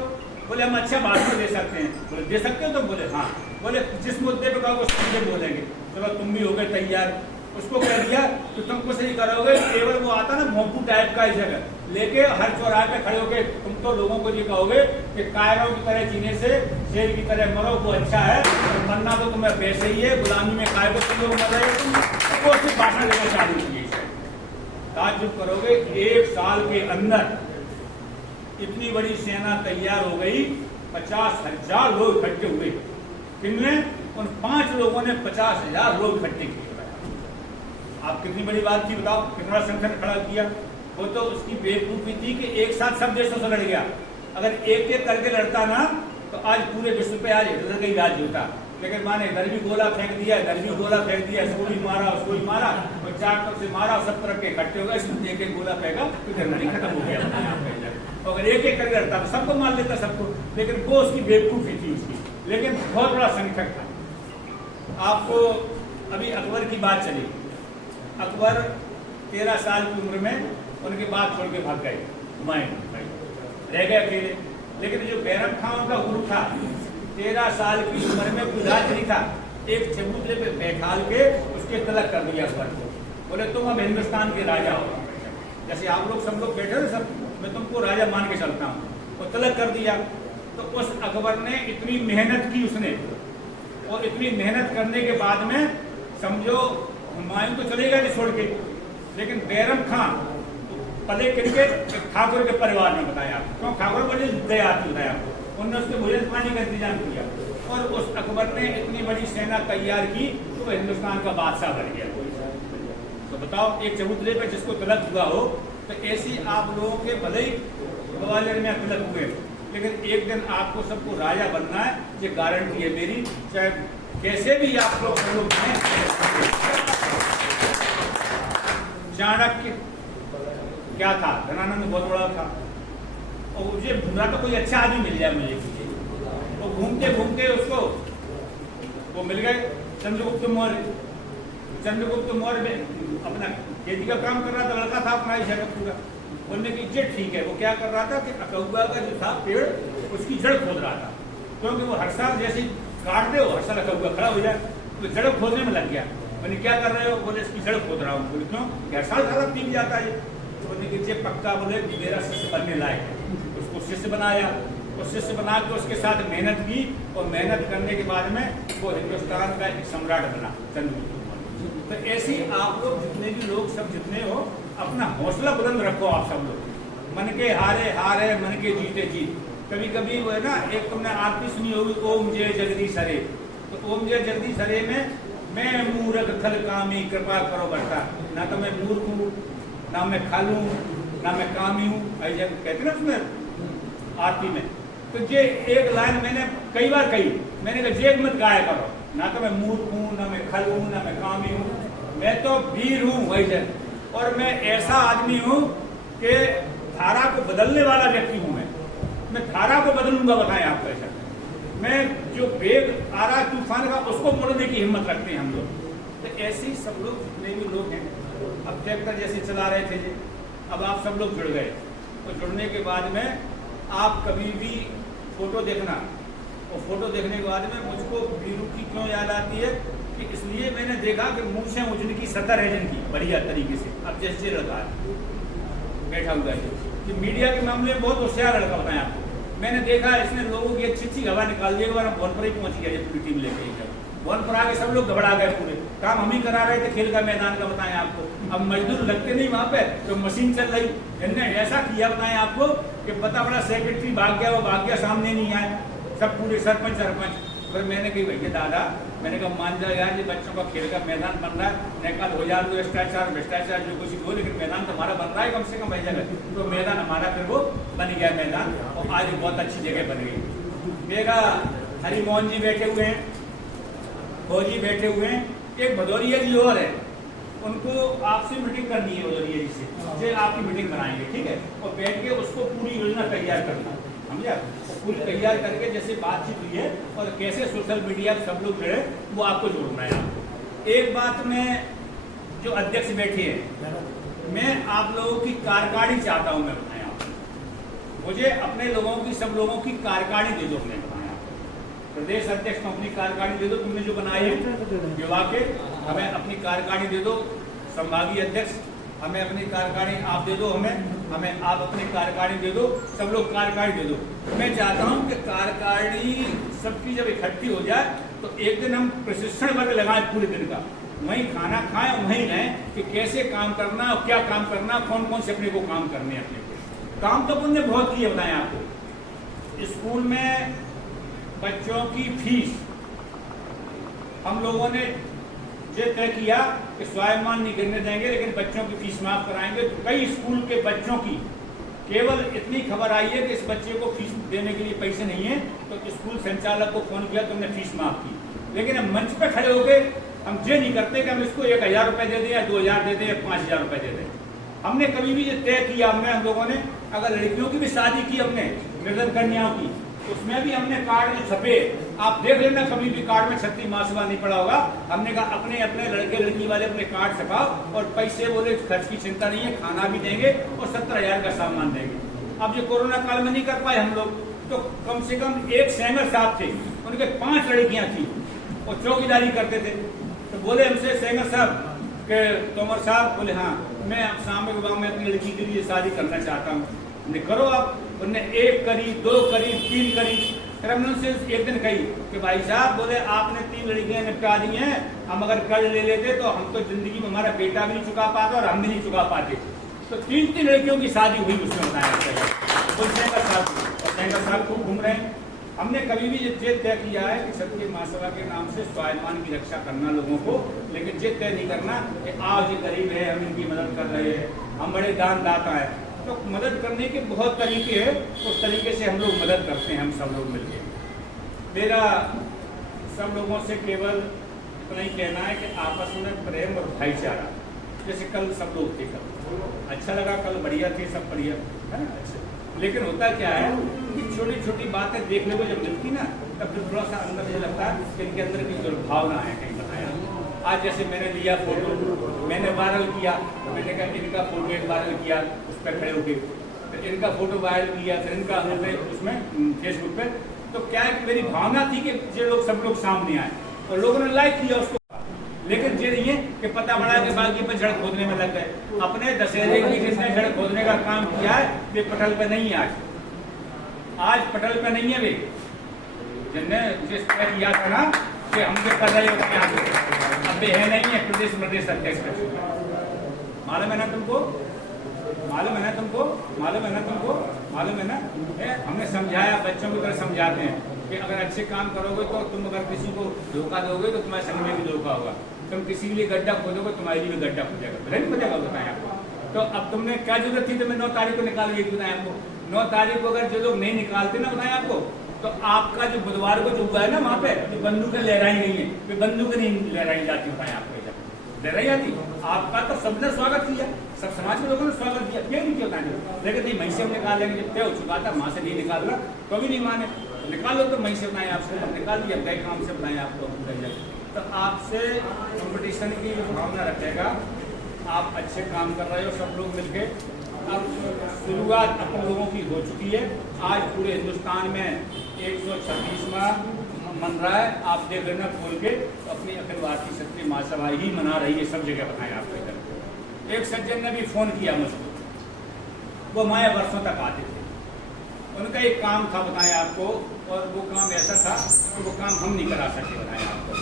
बोले हम अच्छा भाषण दे सकते हैं। बोले दे सकते हो? तो बोले हाँ। बोले जिस मुद्दे पे कहोगे उस मुद्दे बोलेंगे। चलो तुम भी हो गए तैयार। उसको कह दिया कि तुम कुछ नहीं करोगे, केवल वो आता ना भोंपू टाइप का इस जगह लेके हर चौराहे पे खड़े होके तुम तो लोगों को ये कहोगे कि कायरों की तरह जीने से शेर की तरह मरो वो अच्छा है, और मरना तो तुम्हें वैसे ही है, गुलामी में काय को तुम लोग मर रहे हो। तुम सिर्फ भाषण देना चालू किए। ताज्जुब करोगे 1 साल के अंदर इतनी बड़ी सेना तैयार हो गई, 50,000 लोग इकट्ठे हुए। किनने? उन 5 लोगों ने 50,000 लोग इकट्ठे किए। आप कितनी बड़ी बात थी बताओ, कितना बड़ा संगठन खड़ा किया। वो तो उसकी बेवकूफी थी कि एक साथ सब देशों से लड़ गया। अगर एक एक करके लड़ता ना तो आज पूरे विश्व पे आज हिटलर का ही राज होता। लेकिन माने इधर भी गोला फेंक दिया, इधर भी गोला फेंक दिया, इसको भी मारा, उसको भी मारा, और 4 तरफ से मारा, सब तरफ के इकट्ठे हो गए। इसमें एक गोला फेंका तो जर्मनी खत्म हो गया। अगर एक एक करके लड़ता तो सबको मार लेता सबको, लेकिन वो उसकी बेवकूफी थी उसकी। लेकिन बहुत बड़ा संकट था। आपको अभी अकबर की बात चली। अकबर 13 साल की उम्र में उनके बात छोड़ के भाग गए, हुमायूं रह गए अकेले। लेकिन जो बैरम खां उनका गुरु था, 13 साल की उम्र में कोई राज नहीं था, एक चबूतरे पे बैठाल के उसके तलक कर दिया अकबर को। बोले तुम अब हिंदुस्तान के राजा हो, जैसे आप लोग सब लोग बैठे हो सब, मैं तुमको राजा मान के चलता हूँ। वो तलक कर दिया। तो उस अकबर ने इतनी मेहनत की उसने, और इतनी मेहनत करने के बाद में समझो हुमायूं तो चलेगा नहीं छोड़ के, लेकिन बैरम खां पले किनके? ठाकुर के परिवार में बताया। क्यों? ठाकुर बड़े दया आती बताया। उन्होंने उसके भोजन पानी का इंतजाम किया, और उस अकबर ने इतनी बड़ी सेना तैयार की तो वो हिंदुस्तान का बादशाह बन गया। तो बताओ, एक चबूतरे पे जिसको तलक हुआ हो, तो ऐसी आप लोगों के भले ही ग्वालियर में तलक हुए, लेकिन एक दिन आपको सबको राजा बनना है, ये गारंटी है मेरी। चाहे कैसे भी आप लोग हैं। चाणक्य क्या था? धनानंद बहुत बड़ा था, और मुझे ढूंढा तो कोई अच्छा आदमी मिल जाए मुझे। वो घूमते घूमते उसको वो मिल गए चंद्रगुप्त मौर्य। चंद्रगुप्त मौर्य में अपना खेती का काम कर रहा था, लड़का था अपना इस जगह पूरा। बोलने की इज्जत ठीक है। वो क्या कर रहा था कि अकहुआ का जो था पेड़, उसकी जड़ खोद रहा था, क्योंकि वो हर साल जैसे काट दे, हर साल अकहुआ खड़ा हो जाए, तो जड़ खोदने में लग गया। मैंने क्या कर रहे हो? बोले इसकी सड़क खोद रहा हूँ। बोले क्यों? क्या सारा पीक जाता है। बोले कि ये पक्का बोले मेरा शिष्य बनने लायक है। उसको शिष्य बनाया और शिष्य बना के उसके साथ मेहनत की और मेहनत करने के बाद में वो हिंदुस्तान का एक सम्राट बना चंद्रगुप्त। तो ऐसे ही आप लोग जितने भी लोग सब जितने हो अपना हौसला बुलंद रखो। आप सब लोग मन के हारे हार है, मन के जीते जीत। कभी कभी वो है ना, एक तुमने आरती सुनी होगी, ओम जय जगदीश हरे। तो ओम जय जगदीश हरे में मैं मूर्ख खल कामी कृपा करो बरता, ना तो मैं मूर्ख हूँ, ना मैं खालू हूँ, ना मैं कामी हूँ, ऐसा कहते ना उसमें आरती में। तो ये एक लाइन मैंने कई बार कही, मैंने कहा जेब मत गाया करो, ना तो मैं मूर्ख हूँ, ना मैं खल हूँ, ना मैं कामी हूँ, मैं तो वीर हूँ वैसे। और मैं ऐसा आदमी हूँ कि धारा को बदलने वाला व्यक्ति हूँ। मैं धारा को बदलूंगा, बताएं आप कैसा। मैं जो वेग आ रहा है तूफान का, उसको मोड़ने की हिम्मत रखते हैं हम लोग। तो ऐसे ही सब लोग जितने भी लोग हैं, अब ट्रैक्टर जैसे चला रहे थे जी, अब आप सब लोग जुड़ गए। और जुड़ने के बाद में आप कभी भी फोटो देखना, और फोटो देखने के बाद में मुझको वीरू की क्यों याद आती है कि इसलिए मैंने देखा कि मूछें उजनी की 70 है जिनकी बढ़िया तरीके से। अब जैसे लड़का बैठा हुआ है कि मीडिया के मामले में बहुत होशियार लड़का बताएं आपको। मैंने देखा इसने लोगों की अच्छी हवा निकाल दी। एक बार हम भवन पर ही पहुंच गया, ये पूरी टीम लेके भवन पर आके सब लोग घबरा गए। पूरे काम हम ही करा रहे थे, खेल का मैदान का, बताएं आपको। अब मजदूर लगते नहीं वहां पे, तो मशीन चल रही। इन्होंने ऐसा किया बताएं आपको कि पता बड़ा सेक्रेटरी भाग गया, वो भाग गया, सामने नहीं आए सब पूरे सरपंच। फिर मैंने कही भैया दादा, मैंने कहा मान जाओ यार, ये बच्चों का खेल का मैदान बन रहा है, निकाल हो जा, भ्रष्टाचार जो कुछ हो, लेकिन मैदान तो हमारा बन रहा है कम से कम भैया। तो मैदान हमारा फिर वो बन गया मैदान, और आज बहुत अच्छी जगह बन गई। मेरा हरिमोहन जी बैठे हुए हैं, फौजी बैठे हुए हैं, एक भदौरिया जी और है, उनको आपसे मीटिंग करनी है भदौरिया जी से, आपकी मीटिंग बनाएंगे, ठीक है। और बैठ के उसको पूरी योजना तैयार करना, समझा। पूरी तैयार करके जैसे बातचीत हुई है और कैसे सोशल मीडिया सब लोग जो है वो आपको जोड़ना है। आपको एक बात में, जो अध्यक्ष बैठे हैं, मैं आप लोगों की कार्यकारिणी चाहता हूं। मैं बताया आपको, मुझे अपने लोगों की, सब लोगों की कार्यकारिणी दे दो। मैं बताया प्रदेश अध्यक्ष को अपनी कार्यकारिणी दे दो, तुमने जो बनाई है विभाग के, हमें अपनी कार्यकारिणी दे दो। संभागीय अध्यक्ष हमें अपनी कार्यकारिणी आप दे दो, हमें आप अपनी कार्यकारिणी दे दो, सब लोग कार्यकारिणी दे दो। मैं चाहता हूं कि कार्यकारिणी सबकी जब इकट्ठी हो जाए तो एक दिन हम प्रशिक्षण वर्ग लगाएं पूरे दिन का, वहीं खाना खाएं, वहीं रहें कि कैसे काम करना और क्या काम करना, कौन कौन से अपने को काम करने हैं। अपने को काम तो उनने बहुत किए बताएं आपको। स्कूल में बच्चों की फीस हम लोगों ने ये तय किया कि स्वाभिमान नहीं गिरने देंगे, लेकिन बच्चों की फीस माफ कराएंगे। तो कई स्कूल के बच्चों की केवल इतनी खबर आई है कि इस बच्चे को फीस देने के लिए पैसे नहीं है, तो स्कूल संचालक को फोन किया तो हमने फीस माफ की। लेकिन हम मंच पर खड़े हो गए, हम ये नहीं करते कि हम इसको 1000 रुपये दे दें या 2000 दे दें या 5000 रुपये दे दें। हमने कभी भी ये तय किया, हम लोगों ने, अगर लड़कियों की भी शादी की हमने, निर्धन कन्याओं की, उसमें भी हमने कार्ड जो छपे, आप देख लेना, कभी भी कार्ड में छत्ती मासवा नहीं पड़ा होगा। हमने कहा अपने अपने लड़के लड़की वाले अपने कार्ड छपाओ, और पैसे बोले खर्च की चिंता नहीं है, खाना भी देंगे और 17,000 का सामान देंगे। अब जो कोरोना काल में नहीं कर पाए हम लोग, तो कम से कम एक सेंगर साहब थे, उनके 5 लड़कियां थी और चौकीदारी करते थे। तो बोले हमसे सेंगर साहब के तोमर साहब, बोले हाँ मैं सामने के गाँव में अपनी लड़की के लिए शादी करना चाहता हूँ। करो आप। उनने 1 करी, 2 करी, 3 करी। फिर हमने उनसे एक दिन कही कि भाई साहब, बोले आपने 3 लड़कियां निपटा दी हैं, हम अगर कर्ज ले लेते तो हम तो जिंदगी में हमारा बेटा भी नहीं चुका पाता और हम भी नहीं चुका पाते। तो 3 लड़कियों की शादी हुई उसमें बताया। और सेंगर साहब खूब घूम रहे हैं। हमने कभी भी ये तय किया है कि सत्य महासभा के नाम से स्वाभिमान की रक्षा करना लोगों को, लेकिन ये तय नहीं करना कि आज ये गरीब है हम इनकी मदद कर रहे हैं, हम बड़े दान दाता है। तो मदद करने के बहुत तरीके हैं, उस तरीके से हम लोग मदद करते हैं, हम सब लोग मिलकर। मेरा सब लोगों से केवल इतना ही कहना है कि आपस में प्रेम और भाईचारा, जैसे कल सब लोग थे, कल अच्छा लगा, कल बढ़िया थे, सब बढ़िया है ना। अच्छा, लेकिन होता क्या है कि छोटी छोटी बातें देखने को जब मिलती ना, तब फिर थोड़ा सा अंदर ये लगता है कि इनके अंदर की दुर्भावना है। कहीं बताया आज जैसे मैंने लिया फोटो, मैंने वायरल किया, तो मैंने कहा इनका फोटो एक वायरल किया उस पर खड़े होके, तो इनका फोटो वायरल किया, फिर इनका उसमें फेसबुक पे। तो क्या है कि मेरी भावना थी कि ये लोग सब लोग सामने आए और लोगों ने लाइक किया उसको, लेकिन ये नहीं है कि पता पड़ा कि बाकी पर जड़ खोदने में लग गए। अपने दशहरे की जिसने जड़ खोदने का काम किया है वे पटल पे नहीं है, आज पटल पे नहीं है वे, जिनने जिस तरह किया था ना कि हमसे कर रहे होते हैं, अब वे है नहीं है प्रदेश अध्यक्ष। मालूम है ना तुमको, मालूम है ना तुमको, मालूम है ना तुमको, मालूम है ना। हमने समझाया, बच्चों की तरह समझाते हैं कि अगर अच्छे काम करोगे तो तुम अगर किसी को धोखा दोगे तो तुम्हारे संग में भी धोखा होगा, तुम किसी के लिए गड्ढा खोदोगे तुम्हारे लिए भी गड्ढा खोदेगा, नहीं खोदेगा, बताएं आपको। तो अब तुमने क्या जरूरत थी तुम्हें 9 तारीख को निकाल के बताएं आपको। 9 तारीख को अगर जो लोग नहीं निकालते ना, बताएं आपको, तो आपका जो बुधवार को जो हुआ है ना वहाँ पे जो बंदूकें लहराई गई है, वे बंदूकें नहीं लहराई जाती, बताएं आपको, लहराई जाती। आपका तो सबने स्वागत किया, सब समाज के लोगों ने स्वागत किया, क्यों नहीं किया, लेकिन नहीं मही से हम निकाल लेंगे, जब तय हो चुका था वहाँ से नहीं निकाल रहा, कभी नहीं माने, निकालो तो मही से बताएं आपसे, निकाल दिया, गए काम से बताएं आपको। तो आपसे कंपटीशन की भावना रखेगा, आप अच्छे काम कर रहे हो सब लोग मिलके। अब शुरुआत अपन लोगों की हो चुकी है, आज पूरे हिंदुस्तान में 126वां मन रहा है, आप देख लेना खोल के, अपनी अखिल भारतीय क्षत्रिय महासभा ही मना रही है सब जगह, बताएं आपको। इधर एक सज्जन ने भी फोन किया मुझको, वो हमारे वर्षों तक आते थे, उनका एक काम था बताएं आपको, और वो काम ऐसा था कि वो काम हम नहीं करा सके, बताएं आपको,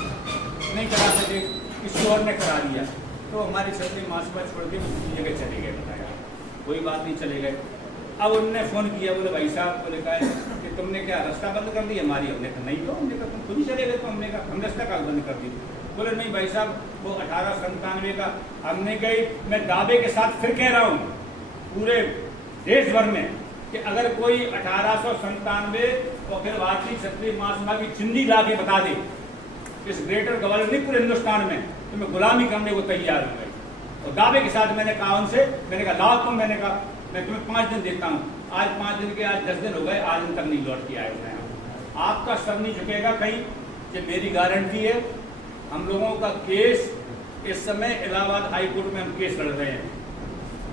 नहीं करा सके, किसी और ने करा दिया, तो हमारी क्षत्रिय महासभा छोड़ के दूसरी जगह चले गए, बताया कोई बात नहीं, चले गए। अब उनने फ़ोन किया, बोले भाई साहब, बोले कहा कि तुमने क्या रास्ता बंद कर दिया हमारी? हमने कहा नहीं, तो हमने कहा तुम खुद ही चले गए, तो हमने कहा हम रास्ता का बंद कर दी। बोले नहीं भाई साहब, वो 1897 का हमने गई, मैं दावे के साथ फिर कह रहा हूँ पूरे देश भर में कि अगर कोई 1897 अखिल भारतीय क्षत्रिय महासभा की चिंदी ला के बता दे इस ग्रेटर गवर्नर नहीं पूरे हिंदुस्तान में, तो मैं गुलामी करने को तैयार हूँ। और दावे के साथ मैंने कहा उनसे, मैंने कहा लाओ तुम, मैंने कहा मैं तुम्हें 5 दिन देता हूँ, आज 5 दिन के, आज 10 दिन हो गए, आज दिन तक नहीं लौट के आए हुए हैं। आपका सर नहीं झुकेगा कहीं, ये मेरी गारंटी है। हम लोगों का केस इस समय इलाहाबाद हाई कोर्ट में हम केस लड़ रहे हैं,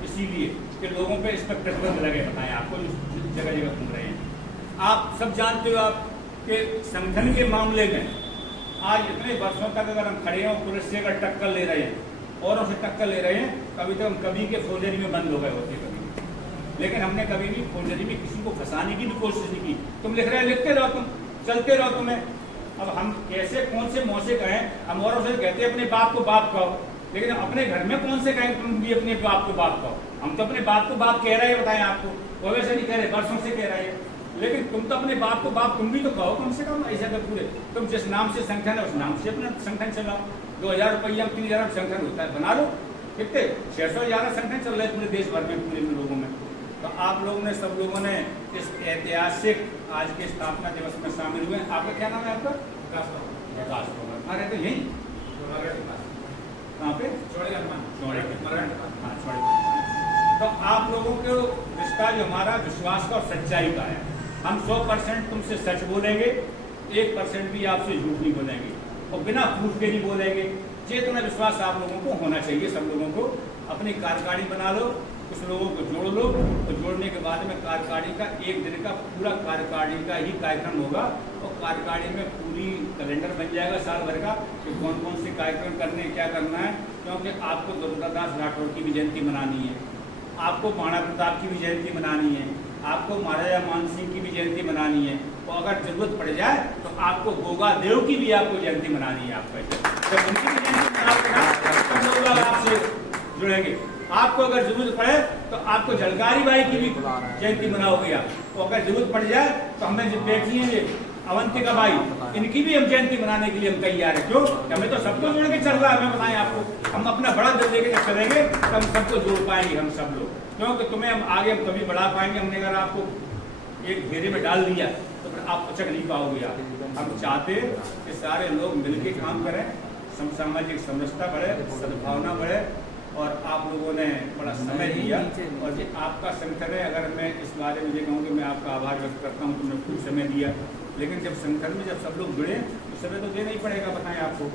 इसीलिए कि लोगों पे इस पर प्रतिबंध लगे, बताएं आपको, जगह जगह घूम रहे हैं। आप सब जानते हो आप कि संगठन के मामले में आज इतने वर्षों तक अगर हम खड़े हों, पुलिस से अगर टक्कर ले रहे हैं, औरों से टक्कर ले रहे हैं, कभी तो हम कभी के फौजरी में बंद हो गए होते कभी, लेकिन हमने कभी भी फौजरी में किसी को फंसाने की भी कोशिश नहीं की। तुम लिख रहे हैं, लिखते रहो, तुम चलते रहो, तुम्हें अब हम कैसे कौन से मुँह से कहें? हम औरों से कहते हैं अपने बाप को बाप कहो, लेकिन अपने घर में कौन से कहें तुम भी अपने बाप को बाप कहो? हम तो अपने बाप को बाप कह रहे हैं, बताएं आपको, वो वैसे नहीं कह रहे, वर्षों से कह रहे हैं, लेकिन तुम तो अपने बाप को बाप तुम भी तो कहो कम से कम। ऐसा कर पूरे तुम जिस नाम से संगठन है उस नाम से अपना संगठन चलाओ। 2000 रुपया 3000 संगठन होता है, बना लो, कितने 611 संगठन चल रहे हैं पूरे देश भर में, पूरे लोगों में। तो आप लोगों ने, सब लोगों ने इस ऐतिहासिक आज के स्थापना दिवस में शामिल हुए। आपका क्या नाम है? आपका विकास कुमार। अरे तो यही कहाँ पे? हाँ, तो आप लोगों के रिश्ता जो हमारा विश्वास का और सच्चाई का है, हम 100% तुमसे सच बोलेंगे, 1% भी आपसे झूठ नहीं बोलेंगे, और बिना प्रूफ के नहीं बोलेंगे। चेतना विश्वास आप लोगों को होना चाहिए, सब लोगों को। अपनी कार्यकारिणी बना लो, कुछ लोगों को जोड़ लो, और जोड़ने के बाद में कार्यकारिणी का 1 दिन का पूरा कार्यकारिणी का ही कार्यक्रम होगा, और कार्यकारिणी में पूरी कैलेंडर बन जाएगा साल भर का कि कौन कौन से कार्यक्रम करने, क्या करना है। क्योंकि आपको दुर्गादास राठौर की भी जयंती मनानी है, आपको महाराणा प्रताप की भी जयंती मनानी है, आपको महाराजा मान सिंह की भी जयंती मनानी है, और अगर जरूरत पड़ जाए तो आपको गोगा देव की भी आपको जयंती मनानी है। आपको जब उनकी भी जयंती मनाओगे लोग आपसे जुड़ेंगे। आपको अगर जरूरत पड़े तो आपको झलकारी बाई की भी जयंती मनाओगे आप, और अगर जरूरत पड़ जाए तो हमें जो बैठी हैं ये अवंतिका बाई, इनकी भी हम जयंती मनाने के लिए हम तैयार हैं। क्यों? हमें तो सबको जोड़ के चल रहा है। हमें बताएं आपको, हम अपना बड़ा दिल लेके जब चलेंगे तो हम सबको जोड़ पाएंगे, हम सब लोग। क्योंकि तुम्हें हम आगे हम कभी बढ़ा पाएंगे, हमने अगर आपको एक घेरे में डाल दिया तो फिर आप पचक नहीं पाओगे। आप हम चाहते कि सारे लोग मिलकर काम करें, सामाजिक समरसता बढ़े, सद्भावना बढ़े, और आप लोगों ने बड़ा समय दिया, और ये आपका संगठन है। अगर मैं इस बारे में ये कहूँ कि मैं आपका आभार व्यक्त करता हूँ, तुमने खूब समय दिया, लेकिन जब संगठन में जब सब लोग जुड़े तो समय तो देना ही पड़ेगा, बताएं आपको,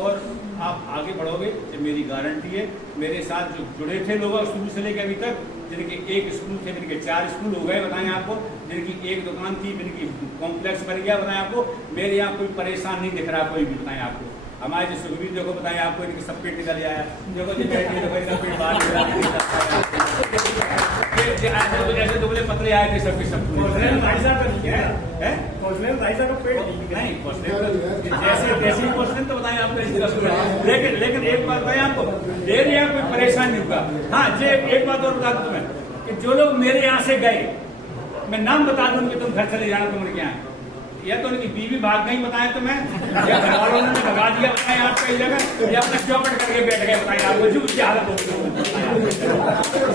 और आप आगे बढ़ोगे, ये मेरी गारंटी है। मेरे साथ जो जुड़े थे लोग शुरू से लेकर अभी तक, जिनके 1 स्कूल थे, जिनके 4 स्कूल हो गए, बताएं आपको, जिनकी 1 दुकान थी, जिनकी कॉम्प्लेक्स बन गया, बताएं आपको, मेरे यहाँ कोई परेशान नहीं दिख रहा कोई भी, बताएं आपको। हमारे जो सुखबीर देखो बताएं आपको, इनके सब पेट निकल आया, देखो जो बैठ के देखो इनका पेट बाहर निकल, ऐसे दुबले पतले आए थे सबके सब। भाई साहब का नहीं है, भाई साहब का पेट नहीं, जैसे क्वेश्चन तो बताएं आपको, लेकिन एक बात बताएं आपको, देर यहाँ कोई परेशान नहीं होगा। हाँ, ये एक बात और बता दूं तुम्हें कि जो लोग मेरे यहाँ से गए, मैं नाम बता दूं कि तुम घर चले जाना, तुम उनके यहाँ, या तो उनकी बीवी भाग गई बताएं तो मैं, या घर वालों ने भगा दिया बताएं आप कई जगह, या अपना चौपट करके बैठ गए बताएं आपको, जो उसकी हालत होगी,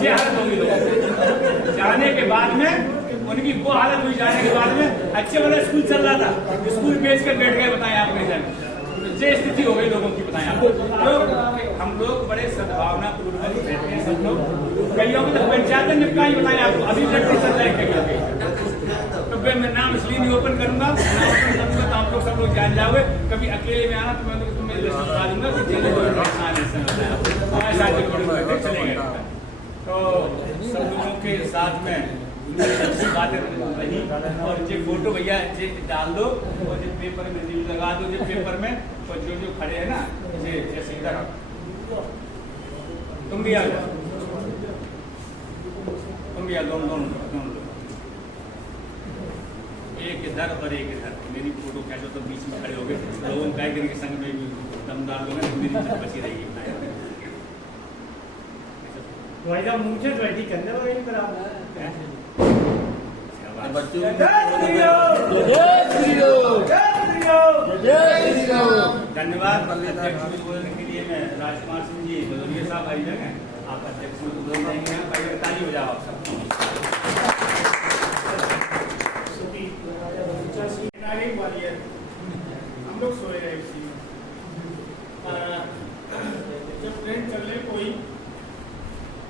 ये हालत होगी लोग जाने के बाद में, उनकी वो हालत हुई जाने के बाद में। अच्छे वाला स्कूल चल रहा था, स्कूल बेच कर बैठ गए बताएं आप कई जगह, ये स्थिति हो गई लोगों की बताएं आप। तो हम लोग बड़े सद्भावना पूर्वक रहते हैं सब लोग, कईयों को तो पंचायत में निपटाई बताएं आपको, अभी तक चल रहा है कई। तो मैं नाम इसलिए नहीं ओपन करूंगा, तो आप लोग सब लोग जान जाओगे। कभी अकेले में आना तो मैं तुम्हें लिस्ट बता दूंगा कि जेल चले गए। तो सब लोगों के साथ में अच्छी बातें रही, और ये फोटो भैया ये डाल दो, और ये पेपर में न्यूज लगा दो, ये पेपर में, और जो खड़े हैं ना ये जैसे इधर तुम भी आ जाओ, तुम भी आ, दोनों एक इधर और एक इधर, मेरी फोटो खींचो तो बीच में खड़े हो गए, लोगों का के संग में भी दमदार लोग हैं, मेरी इज्जत बची रहेगी। भाई साहब मुझे बैठी करने वाली करा धन्यवाद। अध्यक्ष बोलने के लिए मैं राजकुमार सिंह जी भदौरिया साहब आई जगह, आप अध्यक्ष को बोल देंगे, ताली बजाओ आप सब। वाली है, हम लोग सोए रहे उसी में, जब ट्रेन चलने कोई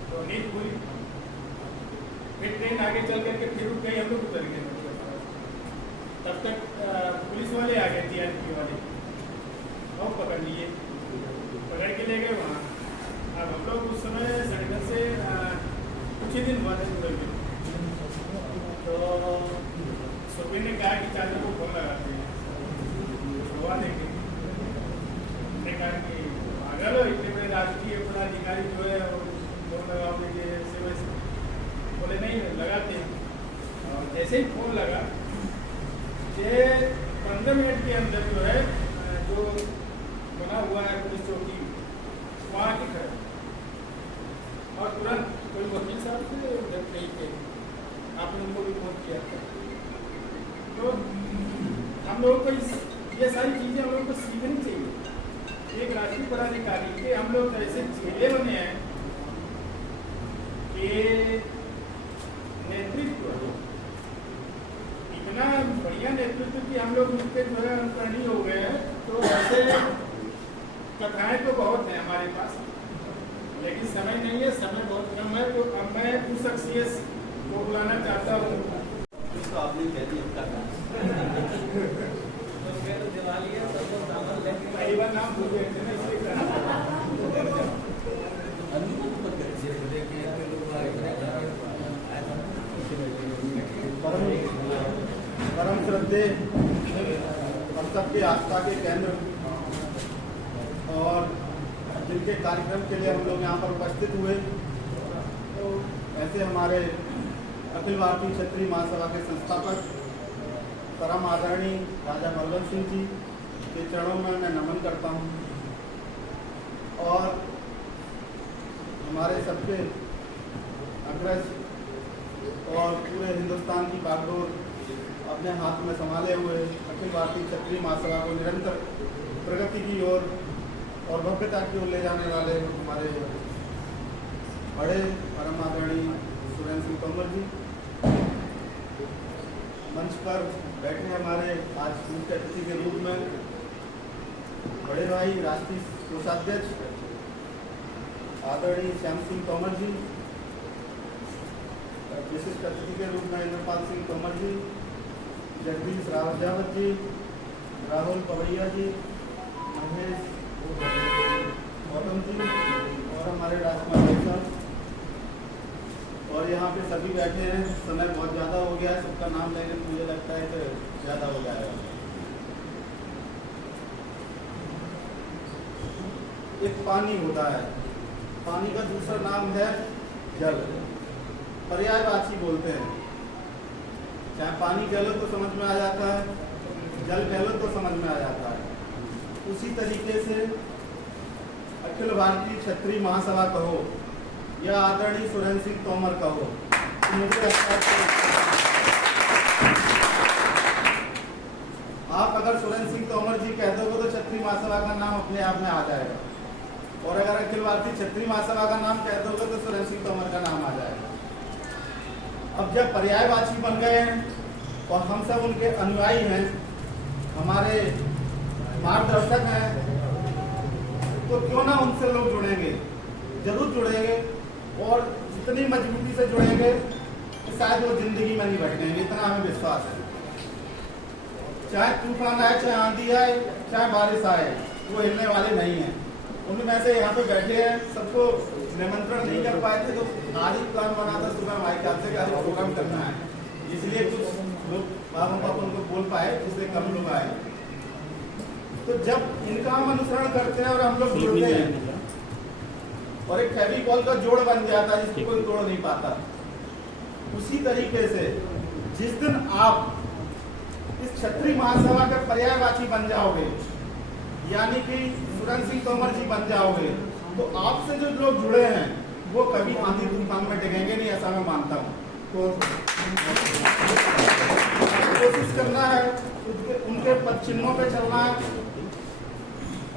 तो नींद पूरी, फिर ट्रेन आगे चल करके फिर रुक गई, हम लोग उतर गए। तब तक पुलिस वाले आ गए, TRP वाले, और पकड़ लिए, पकड़ के ले गए वहाँ। अब हम लोग उस समय सड़क से कुछ ही दिन हुआ थे जुड़े हुए, तो सुबह ने कहा कि चाचा को फोन लगाते हैं, हुआ देखे, ने कहा कि अगर इतने बड़े राष्ट्रीय पदाधिकारी जो है फोन लगाओ देंगे ऐसे वैसे, बोले नहीं लगाते हैं। और जैसे ही फोन लगा, ये 15 मिनट के अंदर जो है जो बना हुआ है पुलिस चौकी, वहाँ के खड़े, और तुरंत कोई वकील साहब से जब नहीं थे, आपने उनको भी फोन किया था। तो हम लोगों को ये सारी चीज़ें हम लोगों को सीखनी चाहिए। एक राष्ट्रीय पदाधिकारी के हम लोग ऐसे झेले बने हैं कि नेतृत्व, इतना बढ़िया नेतृत्व कि हम लोग मिलकर जो है अनुकरणीय हो गए हैं। तो ऐसे कथाएं तो बहुत हैं हमारे पास, लेकिन समय नहीं है, समय बहुत कम है। तो अब मैं उस शख्सियत को बुलाना चाहता हूँ। इसको आपने कह दिया पहली बार नाम भूल गए थे ना, इसलिए परम श्रद्धेय हम सबके आस्था के केंद्र और जिनके कार्यक्रम के लिए हम लोग यहाँ पर उपस्थित हुए, तो ऐसे हमारे अखिल भारतीय क्षत्रिय महासभा के संस्थापक परम आदरणीय राजा बलवंत सिंह जी के चरणों में मैं नमन करता हूँ, और हमारे सबके अग्रज और पूरे हिंदुस्तान की बागडोर अपने हाथ में संभाले हुए अखिल भारतीय क्षत्रिय महासभा को निरंतर प्रगति की ओर और भव्यता की ओर ले जाने वाले हमारे बड़े परम आदरणीय सुरेंद्र सिंह तोमर जी, मंच पर बैठे हमारे आज मुख्य अतिथि के रूप में बड़े भाई राष्ट्रीय कोषाध्यक्ष आदरणीय श्याम सिंह तोमर जी, विशिष्ट अतिथि के रूप में इंद्रपाल सिंह तोमर जी, जगदीश रावत जी, राहुल पवैया जी, महेश गौतम जी, और हमारे राजकुमार भाई साहब, और यहाँ पे सभी बैठे हैं। समय बहुत ज़्यादा हो गया है, सबका नाम लेकर मुझे लगता है कि ज़्यादा हो जाएगा। एक पानी होता है, पानी का दूसरा नाम है जल, पर्यायवाची बोलते हैं। चाहे पानी कह लो तो समझ में आ जाता है, जल कह लो तो समझ में आ जाता है। उसी तरीके से अखिल भारतीय क्षत्रिय महासभा कहो या आदरणीय सुरेंद्र सिंह तोमर कहो, तो मुझे लगता है आप अगर सुरेंद्र सिंह तोमर जी कह दोगे तो क्षत्रिय महासभा का नाम अपने आप में आ जाएगा, और अगर अखिल भारतीय क्षत्रिय महासभा का नाम कह दोगे तो सुरेंद्र सिंह तोमर का नाम आ जाएगा। अब जब पर्यायवाची बन गए हैं और हम सब उनके अनुयायी हैं, हमारे मार्गदर्शक हैं, तो क्यों ना उनसे लोग जुड़ेंगे, जरूर जुड़ेंगे, और इतनी मजबूती से जुड़ेंगे कि शायद वो जिंदगी में नहीं बैठेंगे, इतना हमें विश्वास है। चाहे तूफान आए, चाहे आंधी आए, चाहे बारिश आए, वो हिलने वाले नहीं हैं। उनमें से यहाँ पे बैठे हैं, सबको निमंत्रण नहीं कर पाए थे, तो आज ही प्लान बना था सुबह हमारे ख्याल से आज प्रोग्राम करना है, इसलिए कुछ लोग बाबा पापा उनको बोल पाए, इसलिए कम लोग आए। तो जब इनका हम अनुसरण करते हैं और हम लोग जुड़ते हैं और एक फेविकॉल का जोड़ बन जाता है जिसको कोई तोड़ नहीं पाता, उसी तरीके से जिस दिन आप इस क्षत्रिय महासभा के पर्यायवाची बन जाओगे, यानी कि सुरेंद्र सिंह तोमर जी बन जाओगे, तो आपसे जो लोग जुड़े हैं वो कभी आंधी तूफान में डिगेंगे नहीं, ऐसा मैं मानता हूँ। तो कोशिश करना है, उनके पद चिन्हों पे चलना है,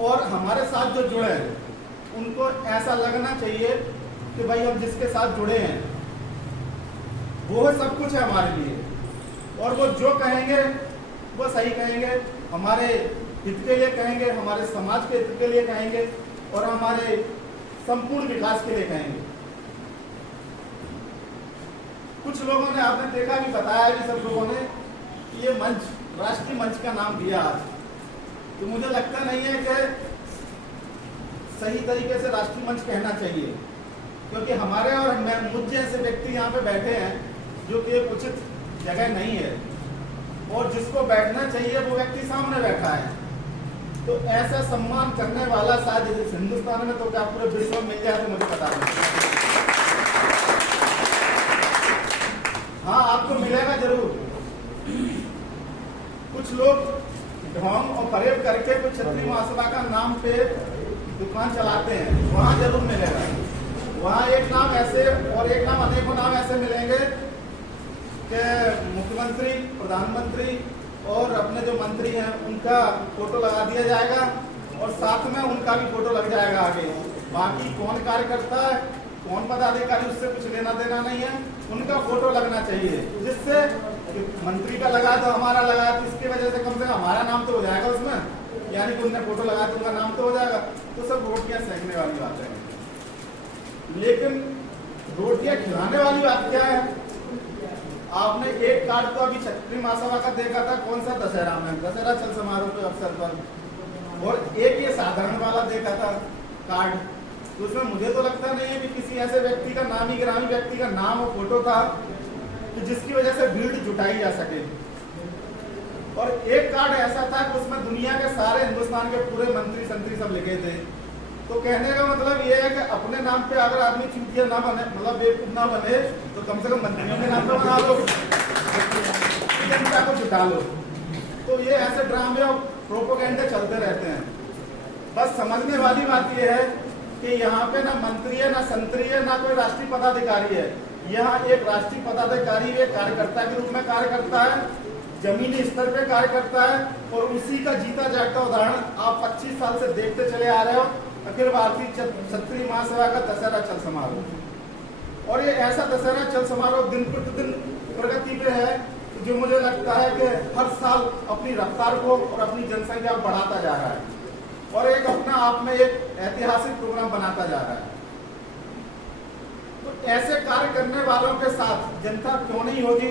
और हमारे साथ जो जुड़े हैं उनको ऐसा लगना चाहिए कि भाई हम जिसके साथ जुड़े हैं वो सब कुछ है हमारे लिए, और वो जो कहेंगे वो सही कहेंगे, हमारे हित के लिए कहेंगे, हमारे समाज के हित के लिए कहेंगे, और हमारे संपूर्ण विकास के लिए कहेंगे। कुछ लोगों ने, आपने देखा भी, बताया भी सब लोगों ने, ये मंच राष्ट्रीय मंच का नाम दिया आज, तो मुझे लगता नहीं है कि सही तरीके से राष्ट्रीय मंच कहना चाहिए, क्योंकि हमारे और मुझ जैसे व्यक्ति यहाँ पे बैठे हैं जो कि एक उचित जगह नहीं है, और जिसको बैठना चाहिए वो व्यक्ति सामने बैठा है। तो ऐसा सम्मान करने वाला शायद इस हिंदुस्तान में तो क्या पूरे विश्व में मिल जाए तो मुझे पता नहीं। हाँ, आपको मिलेगा जरूर। कुछ लोग ढोंग और फरेब करके कुछ क्षत्रिय महासभा का नाम पे दुकान चलाते हैं, वहाँ जरूर मिलेगा। वहाँ एक नाम ऐसे और एक नाम, अनेकों नाम ऐसे मिलेंगे कि मुख्यमंत्री, प्रधानमंत्री और अपने जो मंत्री हैं उनका फोटो लगा दिया जाएगा, और साथ में उनका भी फोटो लग जाएगा आगे। बाकी कौन कार्यकर्ता है, कौन पदाधिकारी, उससे कुछ लेना देना नहीं है, उनका फोटो लगना चाहिए, जिससे मंत्री का लगा तो हमारा लगा, तो इसकी वजह से कम से कम हमारा नाम तो हो जाएगा उसमें, यानी कि उनने फोटो लगाया तो उनका नाम तो हो जाएगा। तो सब रोटियां सेकने वाली बात है, लेकिन रोटियां खिलाने वाली बात क्या है? आपने एक कार्ड तो अभी क्षत्रिय महासभा का देखा था, कौन सा, दशहरा में, दशहरा छल समारोह के अवसर पर, और एक ये साधारण वाला देखा था कार्ड, तो उसमें मुझे तो लगता नहीं है कि किसी ऐसे व्यक्ति का, नामी गिरामी व्यक्ति का नाम और फोटो था तो जिसकी वजह से भीड़ जुटाई जा सके। और एक कार्ड ऐसा था कि उसमें दुनिया के सारे, हिंदुस्तान के पूरे मंत्री संतरी सब लिखे थे। तो कहने का मतलब ये है कि अपने नाम पे अगर आदमी चूतिया ना बने, मतलब बेवकूफ ना बने, तो कम से कम मंत्रियों के नाम पे बना लो, जनता को जुटा लो। तो ये ऐसे ड्रामे और प्रोपोगेंडे चलते रहते हैं। बस समझने वाली बात ये है कि यहाँ पे ना मंत्री है, ना संतरी है, ना कोई राष्ट्रीय पदाधिकारी है। यहाँ एक राष्ट्रीय पदाधिकारी एक कार्यकर्ता के रूप में कार्य करता है, जमीनी स्तर पे कार्य करता है, और उसी का जीता जागता उदाहरण आप 25 साल से देखते चले आ रहे हो, अखिल भारतीय क्षत्रिय महासभा का दशहरा चल समारोह। और ये ऐसा दशहरा चल समारोह दिन प्रतिदिन प्रगति पे है, जो मुझे लगता है कि हर साल अपनी रफ्तार को और अपनी जनसंख्या को बढ़ाता जा रहा है, और एक अपना आप में एक ऐतिहासिक प्रोग्राम बनाता जा रहा है। तो ऐसे कार्य करने वालों के साथ जनता क्यों नहीं होगी?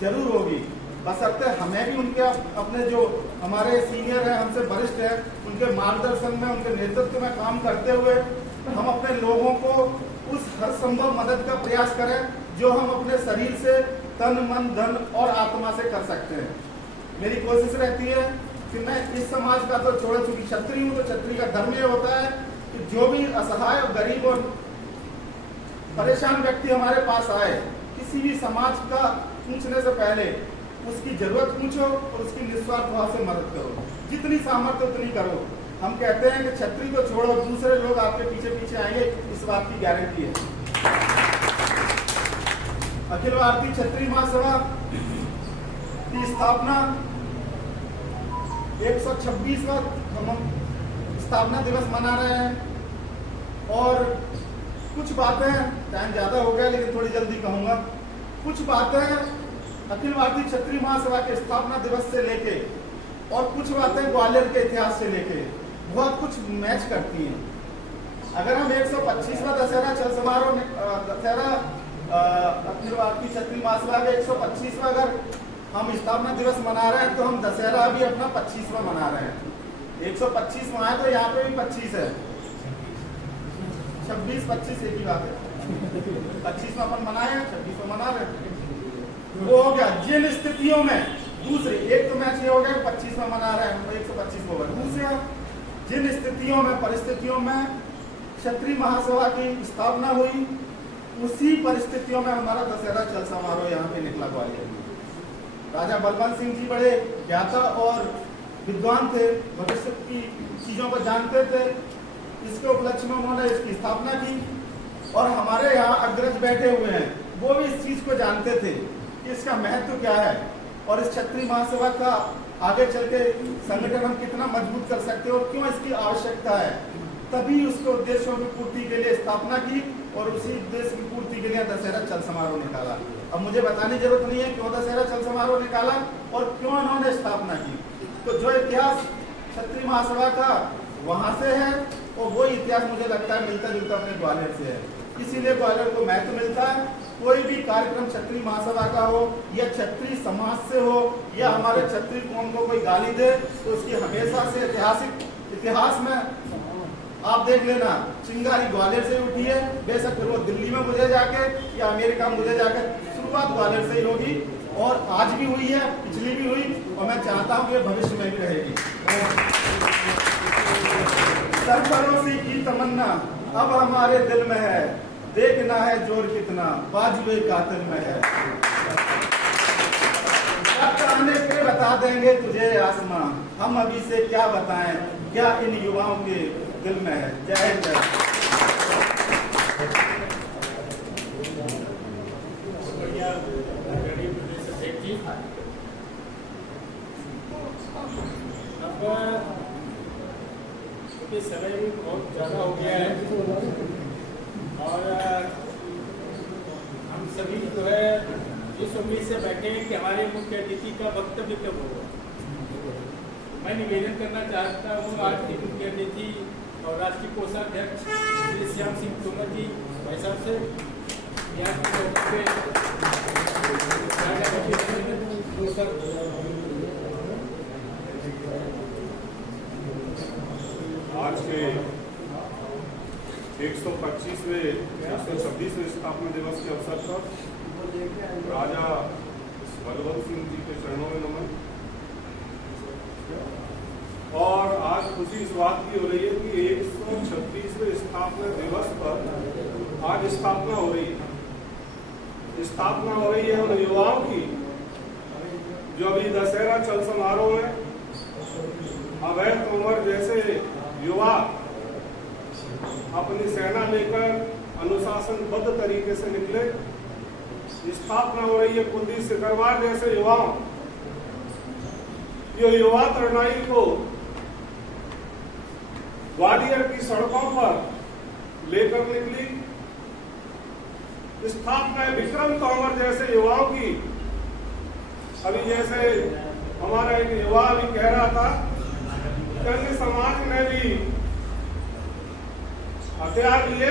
जरूर होगी, बशर्ते हमें भी उनके, अपने जो हमारे सीनियर हैं, हमसे वरिष्ठ हैं, उनके मार्गदर्शन में, उनके नेतृत्व में काम करते हुए हम अपने लोगों को उस हर संभव मदद का प्रयास करें जो हम अपने शरीर से, तन, मन, धन और आत्मा से कर सकते हैं। मेरी कोशिश रहती है कि मैं इस समाज का तो छोड़ चुकी क्षत्रिय हूँ, तो क्षत्रिय का धर्म ये होता है कि जो भी असहाय और गरीब और परेशान व्यक्ति हमारे पास आए, किसी भी समाज का पूछने से पहले उसकी जरूरत पूछो और उसकी निस्वार्थ भाव से मदद करो, जितनी सामर्थ्य उतनी करो। हम कहते हैं कि छतरी को छोड़ो, दूसरे लोग आपके पीछे पीछे आएंगे, इस बात की गारंटी है। अखिल भारतीय क्षत्रिय महासभा की स्थापना 126वां हम स्थापना दिवस मना रहे हैं और कुछ बातें, टाइम ज़्यादा हो गया लेकिन थोड़ी जल्दी कहूँगा, कुछ बातें अखिल भारतीय क्षत्रिय महासभा के स्थापना दिवस से लेके और कुछ बातें ग्वालियर के इतिहास से लेके बहुत कुछ मैच करती हैं। अगर हम 125वां दशहरा चल समारोह दशहरा अखिल भारतीय क्षत्रिय महासभा का 125वां अगर हम स्थापना दिवस मना रहे हैं तो हम दशहरा भी अपना 25वां मना रहे हैं। 125 वहाँ है तो यहाँ पे भी 25 है, 26-25 एक ही बात है। 25वां अपन मनाए, 26वां मना रहे हैं, वो हो गया। जिन स्थितियों में दूसरे, एक तो मैच ये हो गया 25वां मना रहे हैं, 125 होगा। दूसरा, जिन स्थितियों में परिस्थितियों में क्षत्रिय महासभा की स्थापना हुई, उसी परिस्थितियों में हमारा दशहरा चल समारोह यहाँ पे निकला ग्वालियर में। राजा बलवंत सिंह जी बड़े ज्ञाता और विद्वान थे, भविष्य की चीज़ों को जानते थे। इसके उपलक्ष्य में उन्होंने इसकी स्थापना की और हमारे यहाँ अग्रज बैठे हुए हैं, वो भी इस चीज़ को जानते थे कि इसका महत्व क्या है और इस क्षत्रिय महासभा का आगे चल के संगठन हम कितना मजबूत कर सकते हैं और क्यों इसकी आवश्यकता है। तभी उसके उद्देश्यों की पूर्ति के लिए स्थापना की और उसी उद्देश्य की पूर्ति के लिए दशहरा चल समारोह निकाला। अब मुझे बताने की जरूरत नहीं है क्यों दशहरा चल समारोह निकाला और क्यों इन्होंने स्थापना की। तो जो इतिहास क्षत्रिय महासभा का वहाँ से है और वो इतिहास मुझे लगता है मिलता जुलता अपने ग्वालियर से है, इसीलिए ग्वालियर को महत्व मिलता है। कोई भी कार्यक्रम क्षत्रिय महासभा का हो या क्षत्रिय समाज से हो या हमारे क्षत्रिय कौम को कोई गाली दे तो उसकी हमेशा से इतिहास में आप देख लेना चिंगारी ग्वालियर से ही उठी है। बेशक फिर वो दिल्ली में मुझे जाके या अमेरिका में मुझे जाके, शुरुआत ग्वालियर से ही होगी और आज भी हुई है, पिछली भी हुई और मैं चाहता हूँ कि भविष्य में भी रहेगी। सरफरोशी की तमन्ना अब हमारे दिल में है, देखना है जोर कितना बाजुए कातिल में है। आने पे बता देंगे तुझे आसमां, हम अभी से क्या बताएं, क्या इन युवाओं के दिल में है। जय जय। समय भी बहुत ज़्यादा हो गया है और हम सभी जो है इस उम्मीद से बैठे हैं कि हमारे मुख्य अतिथि का वक्तव्य कब होगा। मैं निवेदन करना चाहता हूँ आज के मुख्य अतिथि और राष्ट्रीय कोषाध्यक्ष श्री श्याम सिंह तोमर जी भाई साहब से यहाँ आज के 125वें 126वें स्थापना दिवस के अवसर पर राजा बलवंत सिंह जी के चरणों में नमन। और आज खुशी इस बात की हो रही है कि 136वें स्थापना दिवस पर आज स्थापना हो रही है। स्थापना हो रही है उन युवाओं की जो अभी दशहरा चल समारोह में अभय तोमर जैसे युवा अपनी सेना लेकर अनुशासनबद्ध तरीके से निकले। स्थापना हो रही है कुलदीप सिकरवार जैसे युवाओं, ये युवा तरुणाई को ग्वालियर की सड़कों पर लेकर निकली। स्थापना विक्रम तोमर जैसे युवाओं की, अभी जैसे हमारा एक युवा अभी कह रहा था अन्य समाज में भी हथियार लिए,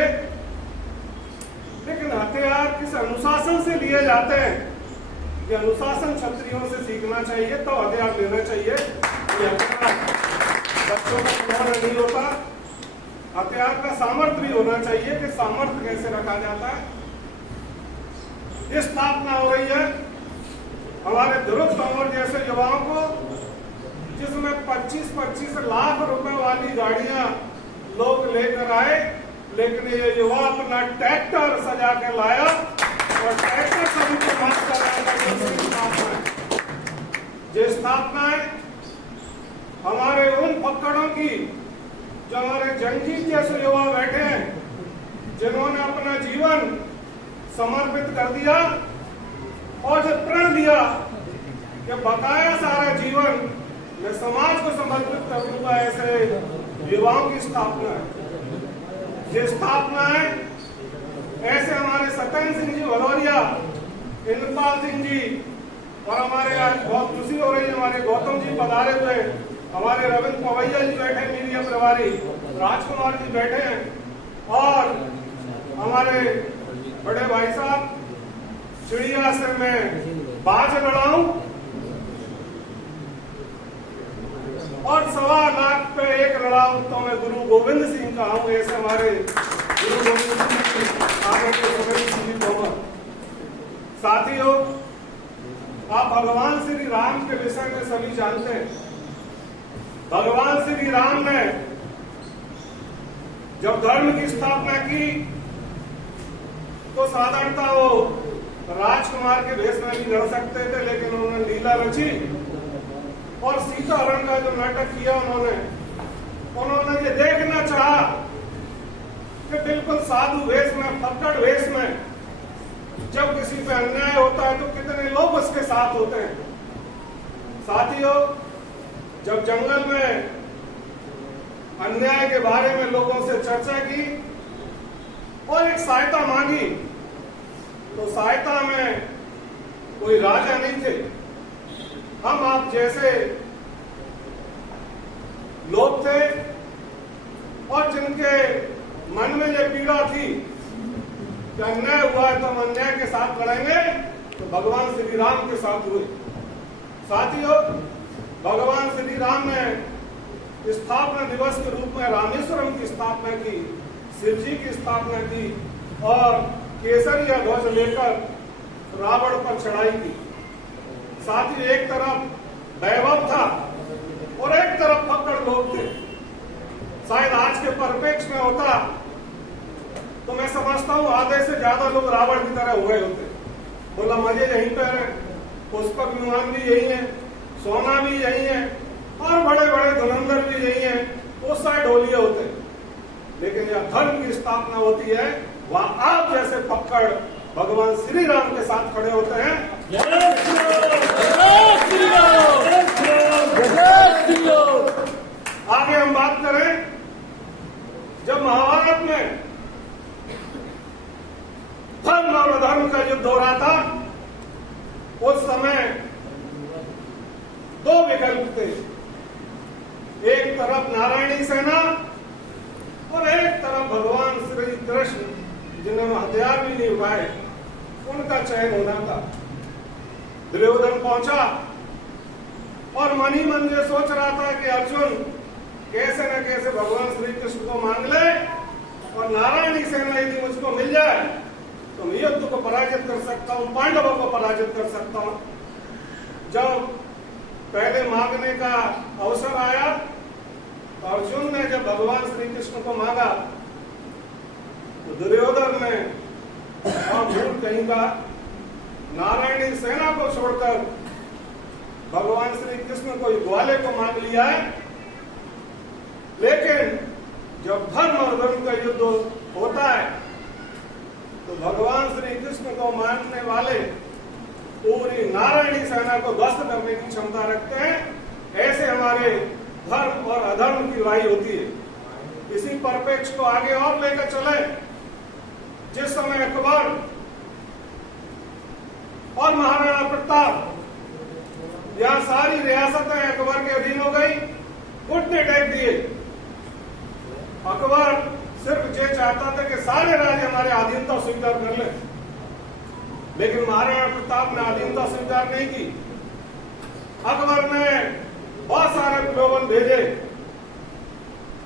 लेकिन हथियार किस अनुशासन से लिए जाते हैं, ये अनुशासन क्षत्रियों से सीखना चाहिए तो हथियार लेना चाहिए। ये हथियार बच्चों का खिलौना नहीं होता, हथियार का सामर्थ्य भी होना चाहिए कि सामर्थ्य कैसे रखा जाता है। ये स्थापना हो रही है हमारे ध्रुव तोमर जैसे युवाओं को, जिसमें 25-25 लाख रुपए वाली गाड़ियां लोग लेकर आए, लेकिन ये युवा अपना ट्रैक्टर सजा के लाया और ट्रैक्टर सभी को मत कराया। ये स्थापना है हमारे उन पकड़ों की जो हमारे जंगजी जैसे युवा बैठे हैं, जिन्होंने अपना जीवन समर्पित कर दिया और जो प्रण दिया कि बकाया सारा जीवन मैं समाज को समर्पित कर दूंगा, ऐसे युवाओं की स्थापना है। ये स्थापना है ऐसे हमारे सत्येंद्र सिंह जी भदौरिया, इंद्रपाल सिंह जी और हमारे आज बहुत खुशी हो रही है, हमारे गौतम जी पधारे हुए, हमारे रविंद्र पवैया जी बैठे, मीडिया प्रभारी राजकुमार जी बैठे हैं और हमारे बड़े भाई साहब चिड़िया से मैं बाज लड़ाऊं और 1.25 लाख पे एक लड़ाऊं तो मैं गुरु गोविंद सिंह का हूं। ऐसे हमारे गुरु गोविंद सिंह आगे के गोविंद तोमर। साथियों, आप भगवान श्री राम के विषय में सभी जानते हैं। भगवान श्री राम ने जब धर्म की स्थापना की तो साधारणतः वो राजकुमार के भेष में भी लड़ सकते थे, लेकिन उन्होंने लीला रची और सीता हरण का जो नाटक किया उन्होंने ये देखना चाहा कि बिल्कुल साधु वेश में, फक्कड़ वेश में जब किसी पे अन्याय होता है तो कितने लोग उसके साथ होते हैं। साथियों, जब जंगल में अन्याय के बारे में लोगों से चर्चा की और एक सहायता मांगी तो सहायता में कोई राजा नहीं थे, हम आप जैसे लोग थे और जिनके मन में ये पीड़ा थी कि अन्याय हुआ है तो हम अन्याय के साथ लड़ेंगे, तो भगवान श्री राम के साथ हुए। साथियों, भगवान श्री राम ने स्थापना दिवस के रूप में रामेश्वरम की स्थापना की, शिव जी की स्थापना की और केसरिया ध्वज लेकर रावण पर चढ़ाई की। साथ ही एक तरफ वैभव था और एक तरफ फक्कड़ लोग थे। शायद आज के परिप्रेक्ष्य में होता तो मैं समझता हूं आधे से ज्यादा लोग रावण की तरह हुए होते। बोला मजे यहीं पर है, पुष्पक विमान भी यही है, सोना भी यही है और बड़े बड़े धुरंधर भी यही है, उस साइड ढोलिए होते। लेकिन यह धर्म की स्थापना होती है, वहां आप जैसे फक्कड़ भगवान श्री राम के साथ खड़े होते हैं। आगे हम बात करें, जब महाभारत में धर्म और अधर्म का युद्ध हो रहा था, उस समय दो विकल्प थे। एक तरफ नारायणी सेना और एक तरफ भगवान श्री कृष्ण, जिन्होंने हथियार भी नहीं उठाए, उनका चयन होना था। दुर्योधन पहुंचा और मन ही मन ये सोच रहा था कि अर्जुन कैसे न कैसे भगवान श्री कृष्ण को मांग ले और नारायणी सेना यदि मुझको मिल जाए तो मैं युद्ध को पराजित कर सकता हूं, पांडवों को पराजित कर सकता हूं। जब पहले मांगने का अवसर आया, अर्जुन ने जब भगवान श्री कृष्ण को मांगा तो दुर्योधन ने मूर्ख कहीं का नारायणी सेना को छोड़कर भगवान श्री कृष्ण को ग्वाले को मांग लिया है। लेकिन जब धर्म और धर्म का युद्ध होता है तो भगवान श्री कृष्ण को मानने वाले पूरी नारायणी सेना को ध्वस्त करने की क्षमता रखते हैं। ऐसे हमारे धर्म और अधर्म की लड़ाई होती है। इसी परिप्रेक्ष्य को आगे और लेकर चले, जिस समय अकबर और महाराणा प्रताप यहां सारी रियासतें अकबर के अधीन हो गई, घुटने टेक दिए। अकबर सिर्फ ये चाहता था कि सारे राज्य हमारे अधीनता स्वीकार कर ले, लेकिन महाराणा प्रताप ने अधीनता स्वीकार नहीं की। अकबर ने बहुत सारे प्रलोभन भेजे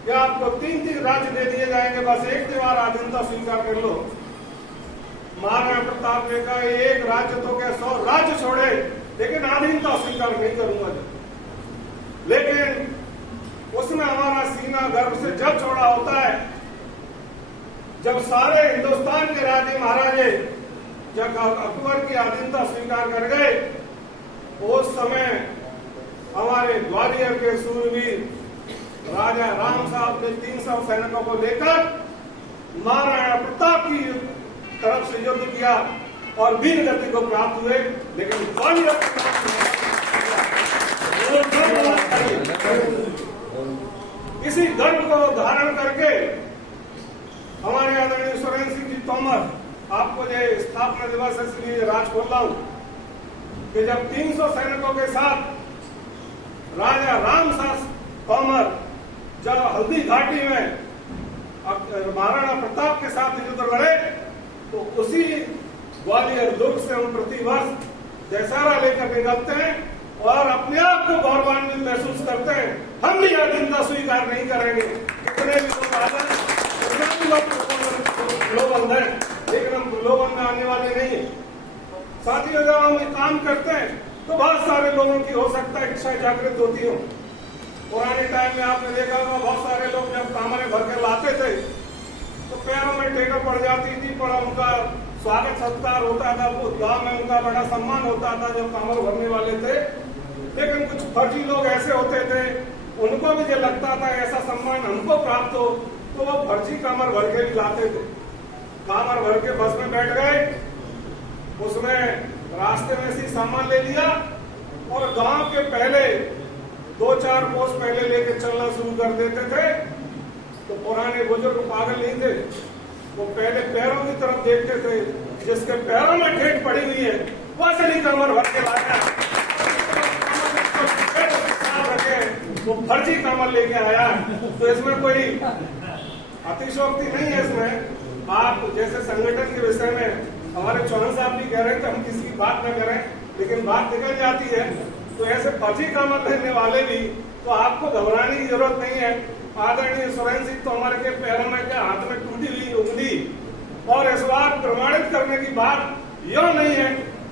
कि आपको 3-3 राज्य दे दिए जाएंगे, बस एक दीवार अधीनता स्वीकार कर लो। महाराणा प्रताप ने कहा एक राज्य तो क्या 100 राज्य छोड़े, लेकिन अधीनता स्वीकार नहीं करूंगा। लेकिन उसमें हमारा सीना गर्व से जब चौड़ा होता है, जब सारे हिंदुस्तान के राजे महाराजे जब अकबर की अधीनता स्वीकार कर गए, उस समय हमारे ग्वालियर के सूरवीर राजा राम साहब ने 300 सैनिकों को लेकर महाराणा प्रताप की तरफ से युद्ध किया और वीर गति को प्राप्त हुए। लेकिन ग्वालियर इसी गर्व को धारण करके हमारे आदरणीय सुरेंद्र सिंह जी तोमर, आपको ये स्थापना दिवस है इसलिए राज खोल रहा हूं कि जब 300 सैनिकों के साथ राजा राम सास तोमर जब हल्दी घाटी में महाराणा प्रताप के साथ युद्ध लड़े, तो उसी ग्वालियर दुर्ग से हम प्रतिवर्ष दशहरा लेकर निकलते हैं और अपने आप को गौरवान्वित महसूस करते हैं। हम भी यह चिंता स्वीकार नहीं करेंगे, कितने भी लोग आ जाए, कितने भी लोग प्रलोभन है, लेकिन हम प्रलोभन में आने वाले नहीं है। साथियों, जब हम ये काम करते हैं तो बहुत सारे लोगों की हो सकता है इच्छा जागृत होती हो। पुराने टाइम में आपने देखा होगा, बहुत सारे लोग जब कामरे भर के लाते थे तो पैरों में टेका पड़ जाती थी, बड़ा उनका स्वागत सत्कार होता था, वो गांव में उनका बड़ा सम्मान होता था जब कामर भरने वाले थे। लेकिन कुछ फर्जी लोग ऐसे होते थे, उनको भी जो लगता था ऐसा सम्मान हमको प्राप्त हो, तो वो फर्जी कामर भर के भी लाते थे। कामर भर के बस में बैठ गए, उसमें रास्ते में से सामान ले लिया और गांव के पहले 2-4 कोस पहले लेके चलना शुरू कर देते थे। तो पुराने बुजुर्ग पागल नहीं थे, वो पहले पैरों की तरफ देखते थे, जिसके पैरों में ठेठ पड़ी हुई है वैसे नहीं कमर भर के लाया, वो फर्जी कमर लेके आया। तो इसमें कोई अतिशयोक्ति नहीं है। इसमें आप जैसे संगठन के विषय में हमारे चौहान साहब भी कह रहे थे हम किसी की बात न करें, लेकिन बात निकल जाती है। तो ऐसे फर्जी कमर लेने वाले भी, तो आपको घबराने की जरूरत नहीं है। आदरणीय सुरेंद्र सिंह तोमर के पैरों में क्या हाथ में टूटी हुई उंगली और इस बात प्रमाणित करने की बात यह नहीं है,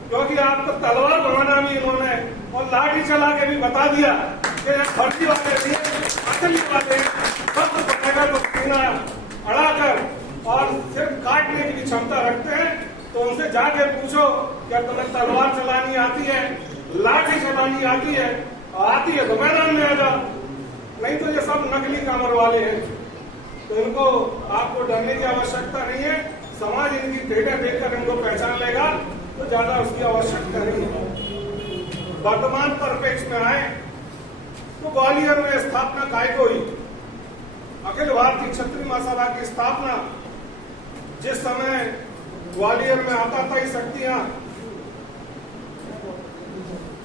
क्योंकि आपको तलवार बनाना भी इन्होंने और लाठी चला के भी बता दिया कि फर्जी वाले नहीं, असली वाले सब पकड़कर तो सीना अड़ाकर और सिर्फ काटने की क्षमता रखते हैं। तो उनसे जाके पूछो क्या तुम्हें तलवार चलानी आती है, लाठी चलानी आती है? आती है तो मैदान में आ जाओ, नहीं तो ये सब नकली कामर वाले हैं। तो इनको आपको डरने की आवश्यकता नहीं है। समाज इनकी डेटा देखकर इनको पहचान लेगा, तो ज्यादा उसकी आवश्यकता नहीं है। वर्तमान परिप्रेक्ष्य में आए तो ग्वालियर में स्थापना काय को हुई? अखिल भारतीय क्षत्रिय महासभा की स्थापना जिस समय ग्वालियर में आता था, शक्तियां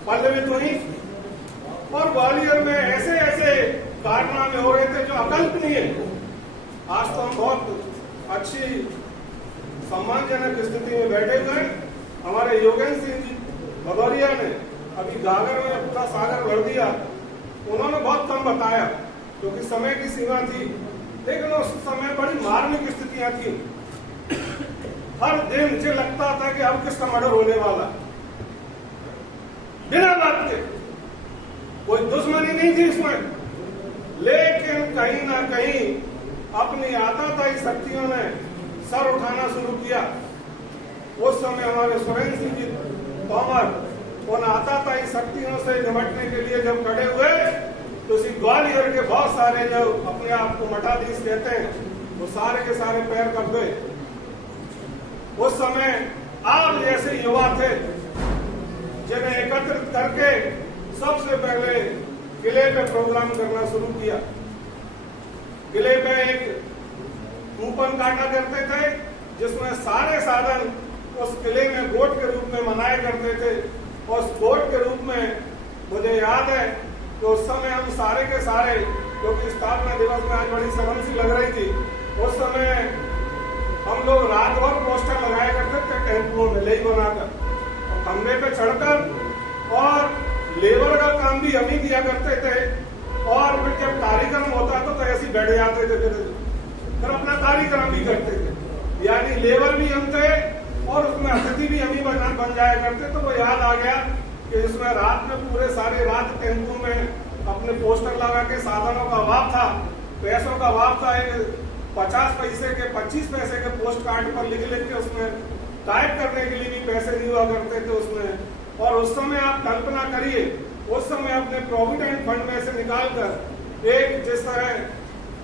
पल्लवित हुई और ग्वालियर में ऐसे ऐसे कारनामे हो रहे थे जो अकल्पनीय। आज तो हम बहुत अच्छी सम्मानजनक स्थिति में बैठे हुए हैं। हमारे योगेंद्र सिंह जी भदौरिया ने अभी गागर में पूरा सागर भर दिया। उन्होंने बहुत कम बताया क्योंकि समय की सीमा थी, लेकिन उस समय बड़ी मार्मिक स्थितियां थी। हर दिन मुझे लगता था कि अब किसका मर्डर होने वाला, बिना बात के। कोई दुश्मनी नहीं थी इसमें, लेकिन कहीं ना कहीं अपनी आताताई शक्तियों ने सर उठाना शुरू किया। उस समय हमारे सुरेंद्र सिंह जी तोमर उन आताताई शक्तियों से निपटने के लिए जब खड़े हुए, तो इसी ग्वालियर के बहुत सारे जो अपने आप को मठाधीश कहते हैं, वो सारे के सारे पैर कब गए। उस समय आप जैसे युवा थे जिन्हें एकत्रित करके सबसे पहले किले पे प्रोग्राम करना शुरू किया। किले पे एक कूपन काटा करते थे जिसमें सारे साधन उस किले में गोट के रूप में मनाया करते थे। और उस गोट के रूप में मुझे याद है कि उस समय हम सारे के सारे, क्योंकि स्थापना दिवस में आज बड़ी शर्म सी लग रही थी, उस समय हम लोग रात भर पोस्टर लगाया करते थे टेम्पो में ले बनाकर और खंबे पे चढ़कर, और लेबर का काम भी हम ही किया करते थे। और फिर जब कार्यक्रम होता था तो ऐसे ही बैठ जाते थे, फिर अपना कार्यक्रम भी करते थे। यानी लेबर भी हम थे और उसमें अतिथि भी हम ही बन जाया करते। तो वो याद आ गया कि इसमें रात में पूरे सारी रात टेम्पो में अपने पोस्टर लगा के, साधनों का अभाव था, पैसों का अभाव था, एक 50 पैसे के 25 पैसे के पोस्ट कार्ड पर लिख लेते, उसमें टाइप करने के लिए भी पैसे नहीं हुआ करते थे उसमें। और उस समय आप कल्पना करिए, उस समय अपने प्रोविडेंट फंड में से निकाल कर एक, जिस तरह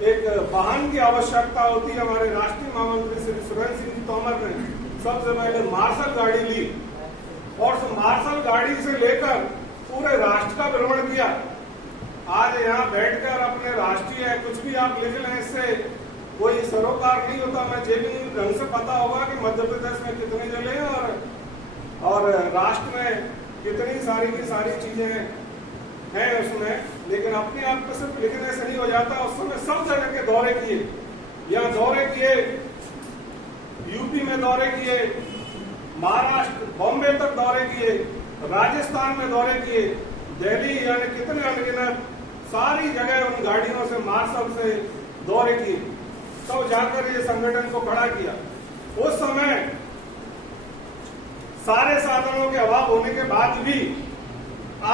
एक वाहन की आवश्यकता होती है, हमारे राष्ट्रीय महामंत्री श्री सुरेंद्र सिंह जी तोमर ने सबसे पहले मार्शल गाड़ी ली और उस मार्शल गाड़ी से लेकर पूरे राष्ट्र का भ्रमण किया। आज यहाँ बैठकर अपने राष्ट्रीय कुछ भी आप लिख लें, इससे कोई सरोकार नहीं होता। मैं ये भी ढंग से पता होगा कि मध्य प्रदेश में कितने जिले हैं और राष्ट्र में कितनी सारी की सारी चीजें हैं उसमें, लेकिन अपने आप को सिर्फ लिखने से नहीं हो जाता। उस समय सब जगह के दौरे किए, यहाँ दौरे किए, यूपी में दौरे किए, महाराष्ट्र बॉम्बे तक दौरे किए, राजस्थान में दौरे किए, दिल्ली, यानी कितने अनगिनत सारी जगह उन गाड़ियों से, मार्शल से दौरे किए, तब जाकर ये संगठन को खड़ा किया। उस समय सारे साधनों के अभाव होने के बाद भी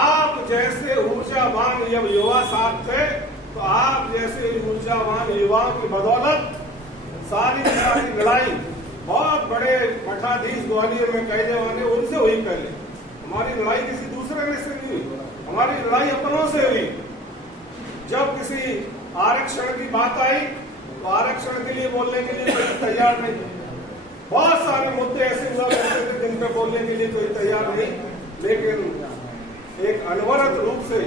आप जैसे ऊर्जावान जब युवा साथ थे, तो आप जैसे ऊर्जावान युवाओं की बदौलत सारी की सारी लड़ाई बहुत बड़े मठाधीश ग्वालियर में कई जवाने उनसे हुई। पहले हमारी लड़ाई किसी दूसरे में से नहीं हुई, हमारी लड़ाई अपनों से हुई। जब किसी आरक्षण की बात आई तो आरक्षण के लिए बोलने के लिए कोई तैयार नहीं। बहुत सारे मुद्दे ऐसे हुआ करते थे जिन पे बोलने के लिए कोई तैयार नहीं, लेकिन एक अनवरत रूप से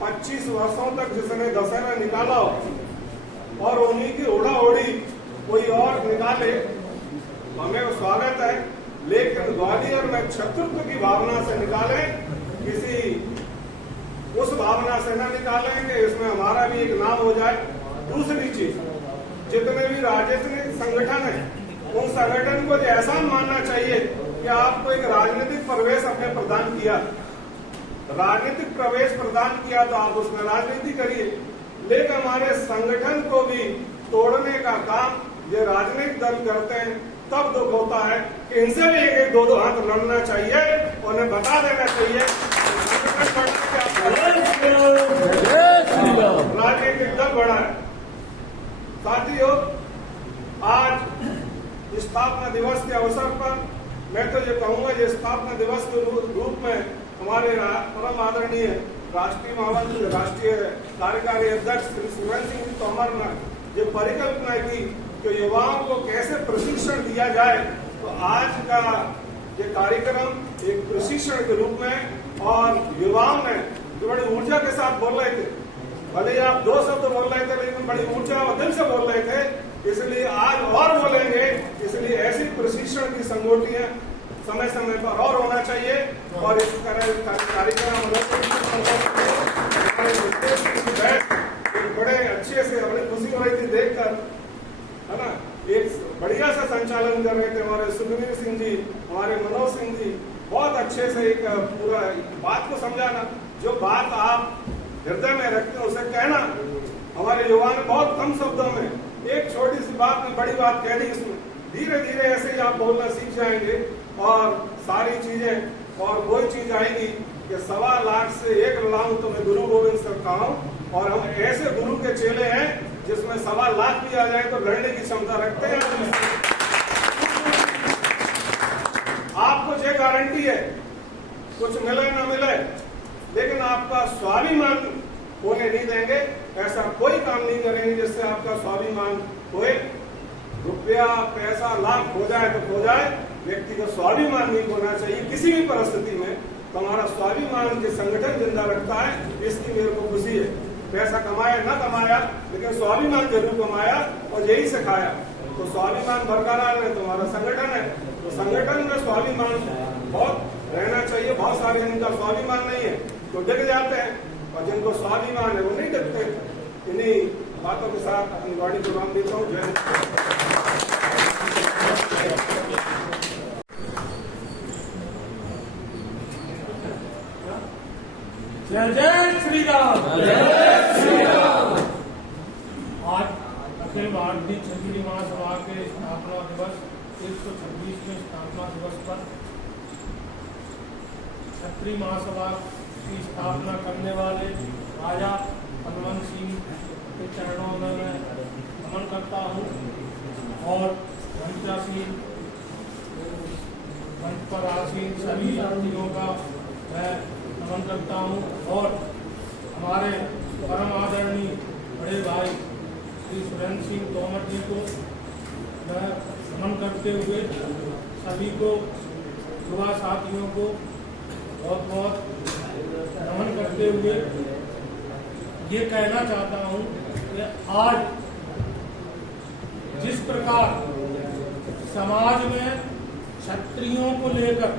25 वर्षों तक जिसने दशहरा निकाला और उन्हीं की उड़ा उड़ी कोई और निकाले, हमें स्वागत है। लेकिन ग्वालियर में शत्रुत्व की भावना से निकाले, किसी उस भावना से न निकालें कि इसमें हमारा भी एक नाम हो जाए। दूसरी चीज, जितने भी राजनीतिक संगठन है, उन संगठन को ऐसा मानना चाहिए कि आपको एक राजनीतिक प्रवेश अपने प्रदान किया, राजनीतिक प्रवेश प्रदान किया तो आप उसमें राजनीति करिए। लेकिन हमारे संगठन को भी तोड़ने का काम ये राजनीतिक दल करते हैं, तब दुख होता है कि इनसे भी एक दो हाथ लड़ना चाहिए, उन्हें बता देना चाहिए राजनीतिक दल बड़ा है। साथियों, आज स्थापना दिवस के अवसर पर मैं तो ये कहूंगा, ये स्थापना दिवस के रूप में हमारे परम आदरणीय राष्ट्रीय महामंत्री, राष्ट्रीय कार्यकारी अध्यक्ष श्री सुरेंद्र सिंह तोमर ने ये परिकल्पना की कि युवाओं को कैसे प्रशिक्षण दिया जाए, तो आज का ये कार्यक्रम एक प्रशिक्षण के रूप में, और युवाओं ने जो बड़ी ऊर्जा के साथ बोल रहे थे, भले आप 2 शब्द बोल रहे थे लेकिन बड़ी ऊर्जा और दिल से बोल रहे थे, इसलिए आज और बोलेंगे। इसलिए ऐसी प्रशिक्षण की संगोष्ठियां समय समय पर और होना चाहिए और इस तरह कार्यक्रम बड़े अच्छे से, बड़ी खुशी हो रही थी देखकर, है ना। एक बढ़िया सा संचालन कर रहे थे हमारे सुखवीर सिंह जी, हमारे मनोज सिंह जी, बहुत अच्छे से एक पूरा बात को समझाना। जो बात आप हृदय में रखते हैं उसे कहना। हमारे युवा ने बहुत कम शब्दों में एक छोटी सी बात में बड़ी बात कह दी। इसमें धीरे धीरे ऐसे ही आप बोलना सीख जाएंगे और सारी चीजें, और कोई चीज आएगी कि 1.25 लाख से 1 लाऊं तो मैं गुरु गोविंद सिंह का हूं, और हम ऐसे गुरु के चेले हैं जिसमें 1.25 लाख भी आ जाए तो लड़ने की क्षमता रखते हैं। आपको ये गारंटी है, कुछ मिले ना मिले, लेकिन आपका स्वाभिमान होने नहीं देंगे। ऐसा कोई काम नहीं करेंगे जिससे आपका स्वाभिमान होए। रुपया पैसा लाख हो जाए तो हो जाए, व्यक्ति का स्वाभिमान नहीं होना चाहिए किसी भी परिस्थिति में। तो हमारा स्वाभिमान के संगठन जिंदा रखता है, इसकी मेरे को खुशी है। पैसा कमाया ना कमाया, लेकिन स्वाभिमान जरूर कमाया और यही सिखाया। तो स्वाभिमान बरकरार है तो हमारा संगठन है, तो संगठन में स्वाभिमान बहुत रहना चाहिए। बहुत सारे जिनका स्वाभिमान नहीं है तो डिग जाते हैं, और जिनको स्वाभिमान है वो नहीं डिगते। इन्हीं बातों के साथ अपनी गाड़ी को नाम देता हूँ। जय जय श्री राम, जय श्री राम। आज अखिल भारतीय क्षत्रिय महासभा के स्थापना दिवस 126वें स्थापना दिवस पर क्षत्रिय महासभा की स्थापना करने वाले राजा हनुमान सिंह के चरणों में मैं नमन करता हूँ और मंचासीन मंच पर आसीन सभी यात्रियों का मैं नमन करता हूँ और हमारे परम आदरणीय बड़े भाई श्री सुरेंद्र सिंह तोमर जी को मैं नमन करते हुए सभी को युवा साथियों को बहुत बहुत नमन करते हुए ये कहना चाहता हूँ कि आज जिस प्रकार समाज में क्षत्रियों को लेकर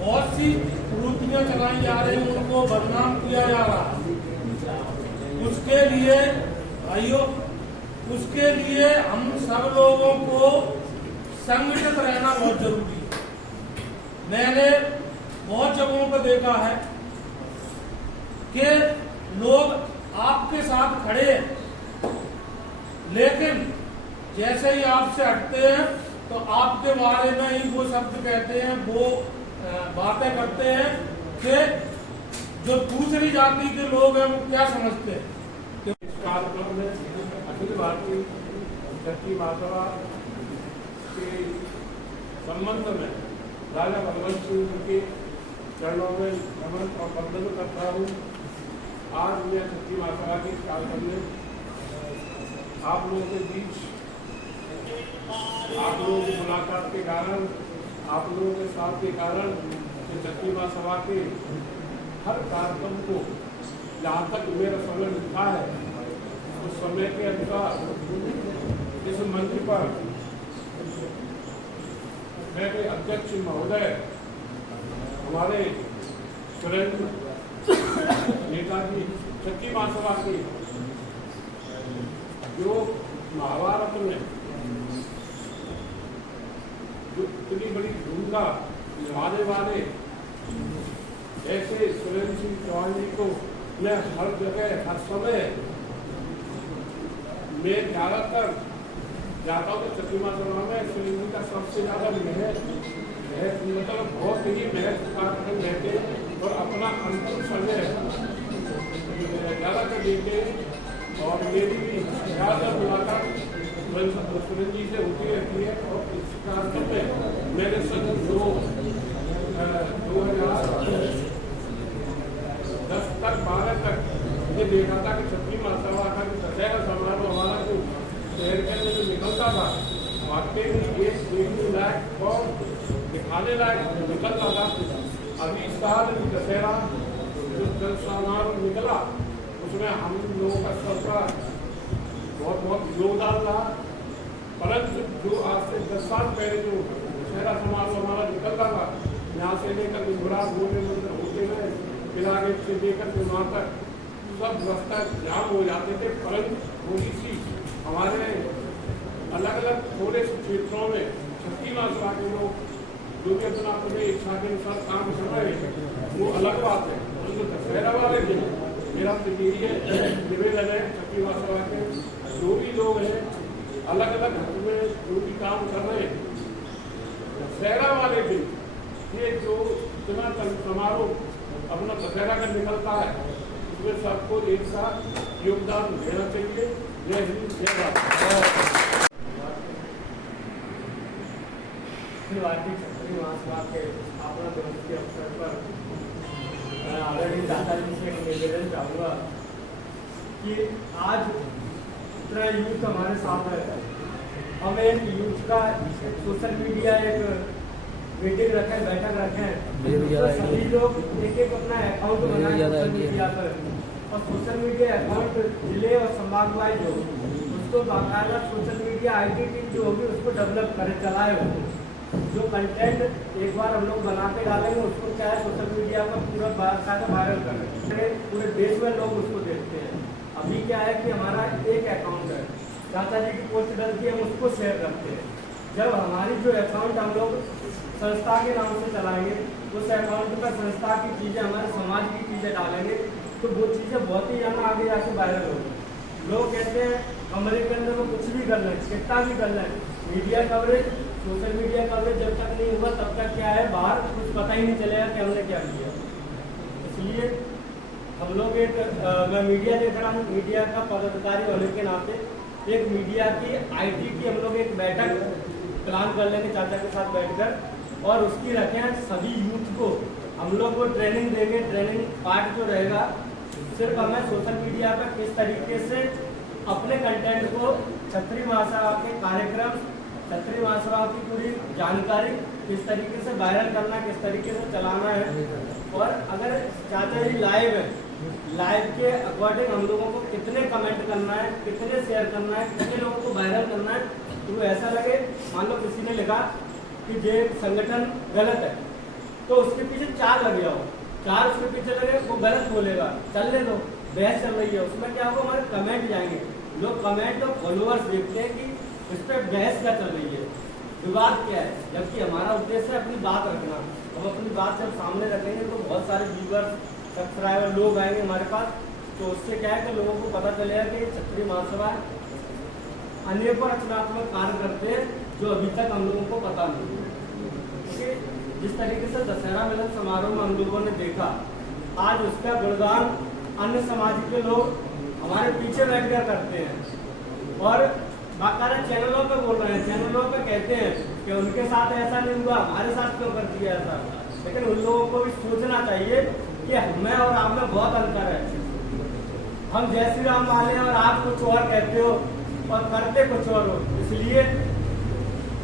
बहुत सी कुरीतियां चलाई जा रही, उनको बदनाम किया जा रहा, उसके लिए भाइयों, उसके लिए हम सब लोगों को संगठित रहना बहुत जरूरी है। मैंने बहुत जगहों पर देखा है कि लोग आपके साथ खड़े हैं, लेकिन जैसे ही आपसे हटते हैं तो आपके बारे में ही वो शब्द कहते हैं, वो बातें करते हैं कि जो दूसरी जाति के लोग हैं वो क्या समझते हैं। इस कार्यक्रम में अखिल भारतीय क्षत्रिय महासभा के संबंध में राजा भगवंत सिंह के चरणों में नमन और वंदन करता हूँ। आज मैं क्षत्रिय महासभा के कार्यक्रम में आप लोगों के बीच, आप लोगों की मुलाकात के कारण, आप लोगों के साथ के कारण क्षत्रिय महासभा के हर कार्यक्रम को जहाँ तक मेरा समय मिलता है उस समय के अनुसार इस मंच पर मेरे अध्यक्ष महोदय, हमारे सुरेंद्र नेताजी क्षत्रिय महासभा के, जो महाभारत में जो इतनी बड़ी भूमिका निभाने वाले ऐसे सुरेंद्र सिंह चौहान जी को मैं हर जगह हर समय मैं ज्यादातर जाता हूँ तो क्षत्रिय महासभा में सुरेंद्र का सबसे ज्यादा मतलब बहुत ही महत्व कार्यक्रम रहते हैं और अपना अंतिम समय ज्यादातर देते हैं और मेरी भी ज्यादातर मुलाकात सुरेंद्र जी से होती रहती है। और इस कार्यक्रम में मेरे सन 2010 तक 12 तक ये देखा था कि क्षत्रिय महासभा का जो दशहरा समारोह हमारा जो शहर के अंदर जो निकलता था, वाकई में ये देखने लायक और दिखाने लायक निकल रहा था। अभी इस साल दशहरा जो समारोह निकला उसमें हम लोगों का सबका बहुत बहुत योगदान रहा। परंतु जो आज से 10 साल पहले जो दशहरा समारोह हमारा निकलता था, यहाँ से लेकर गुजरात गोले मंदिर होते गए, किला गेट से लेकर के वहाँ तक सब रास्ता जाम हो जाते थे। परंतु थोड़ी सी हमारे अलग अलग थोड़े से क्षेत्रों में क्षत्रिय महासभा के लोग जो कि अपना अपने इच्छा के अनुसार काम कर रहे हैं वो अलग बात है। परंतु दशहरा वाले दिन मेरा तो यही निवेदन है, क्षत्रिय महासभा के जो भी लोग हैं अलग अलग घर में जो भी काम कर रहे हैं, दशहरा वाले दिन ये जो इतना समारोह अपना दशहरा का निकलता है उसमें सबको एक साथ योगदान देना चाहिए। जय हिंद, जय भारत। भारतीय क्षत्रिय महासभा के स्थापना दिवस के अवसर पर मैं आदरणीय दादाजी से एक निवेदन चाहूँगा कि आज इतना यूथ हमारे साथ है, हम एक यूथ का सोशल मीडिया एक मीटिंग रखें, बैठक रखें, तो सभी लोग एक एक अपना अकाउंट बनाएं सोशल मीडिया पर, और सोशल मीडिया अकाउंट जिले और संभाग वाइज हो, उसको बाकायदा सोशल मीडिया IT टीम जो होगी उसको डेवलप करें, चलाए हो। जो कंटेंट एक बार हम लोग बनाते डालेंगे उसको क्या है सोशल मीडिया पर पूरा बाकायदा वायरल करें, पूरे देश में लोग उसको देखते हैं। अभी क्या है कि हमारा एक अकाउंट है, दादा जी की पोस्ट डलती है, हम उसको शेयर करते हैं। जब हमारी जो अकाउंट हम लोग संस्था के नाम से चलाएंगे, उस अकाउंट पर संस्था की चीज़ें, हमारे समाज की चीज़ें डालेंगे, तो वो चीज़ें बहुत ही ज़्यादा आगे जाके वायरल होगी। लोग कहते हैं कमरे के अंदर वो कुछ भी कर लें, कितना भी कर लें, media coverage social media coverage जब तक नहीं हुआ तब तक क्या है बाहर कुछ पता ही नहीं चलेगा कि हमने क्या किया। इसलिए हम लोग मैं मीडिया देख रहा हूँ, मीडिया का पदाधिकारी होने के नाते एक मीडिया की IT की हम लोग एक बैठक प्लान कर लेंगे चाचा के साथ बैठकर, और उसकी रखें सभी यूथ को हम लोग को ट्रेनिंग देंगे। ट्रेनिंग पार्ट जो रहेगा सिर्फ हमें सोशल मीडिया पर किस तरीके से अपने कंटेंट को क्षत्रिय महासभा के कार्यक्रम, क्षत्रिय महासभा की पूरी जानकारी किस तरीके से वायरल करना, किस तरीके से चलाना है। और अगर चाचा जी लाइव है, लाइव के अकॉर्डिंग हम लोगों को कितने कमेंट करना है, कितने शेयर करना है, कितने लोगों को वायरल करना है। तो ऐसा लगे मान लो किसी ने लिखा कि ये संगठन गलत है तो उसके पीछे 4 लग जाओ, 4 उसके पीछे लगे, वो गलत बोलेगा, चलने दो, बहस चल रही है, उसमें क्या होगा हमारे कमेंट जाएंगे। लोग कमेंट और फॉलोअर्स देखते हैं कि इस पर बहस क्या चल रही है, विवाद क्या है, जबकि हमारा उद्देश्य है अपनी बात रखना। हम अपनी बात जब सामने रखेंगे तो बहुत सारे व्यूअर्स, सब्सक्राइबर लोग आएंगे हमारे पास। तो उससे क्या है कि लोगों को पता चलेगा कि क्षत्रिय महासभा अनेकों रचनात्मक कार्य करते हैं जो अभी तक हम लोगों को पता नहीं। क्योंकि जिस तरीके से दशहरा मिलन समारोह में हम लोगों ने देखा, आज उसका गुणगान अन्य समाज के लोग हमारे पीछे बैठकर करते हैं और बाकायदा चैनलों पे बोल रहे हैं, चैनलों पे कहते हैं कि उनके साथ ऐसा नहीं हुआ, हमारे साथ क्यों कर दिया ऐसा। लेकिन उन लोगों को भी सोचना चाहिए कि हमें और आप में बहुत अंतर है। हम जय श्री राम माने और आप कुछ और कहते हो और करते कुछ और हो। इसलिए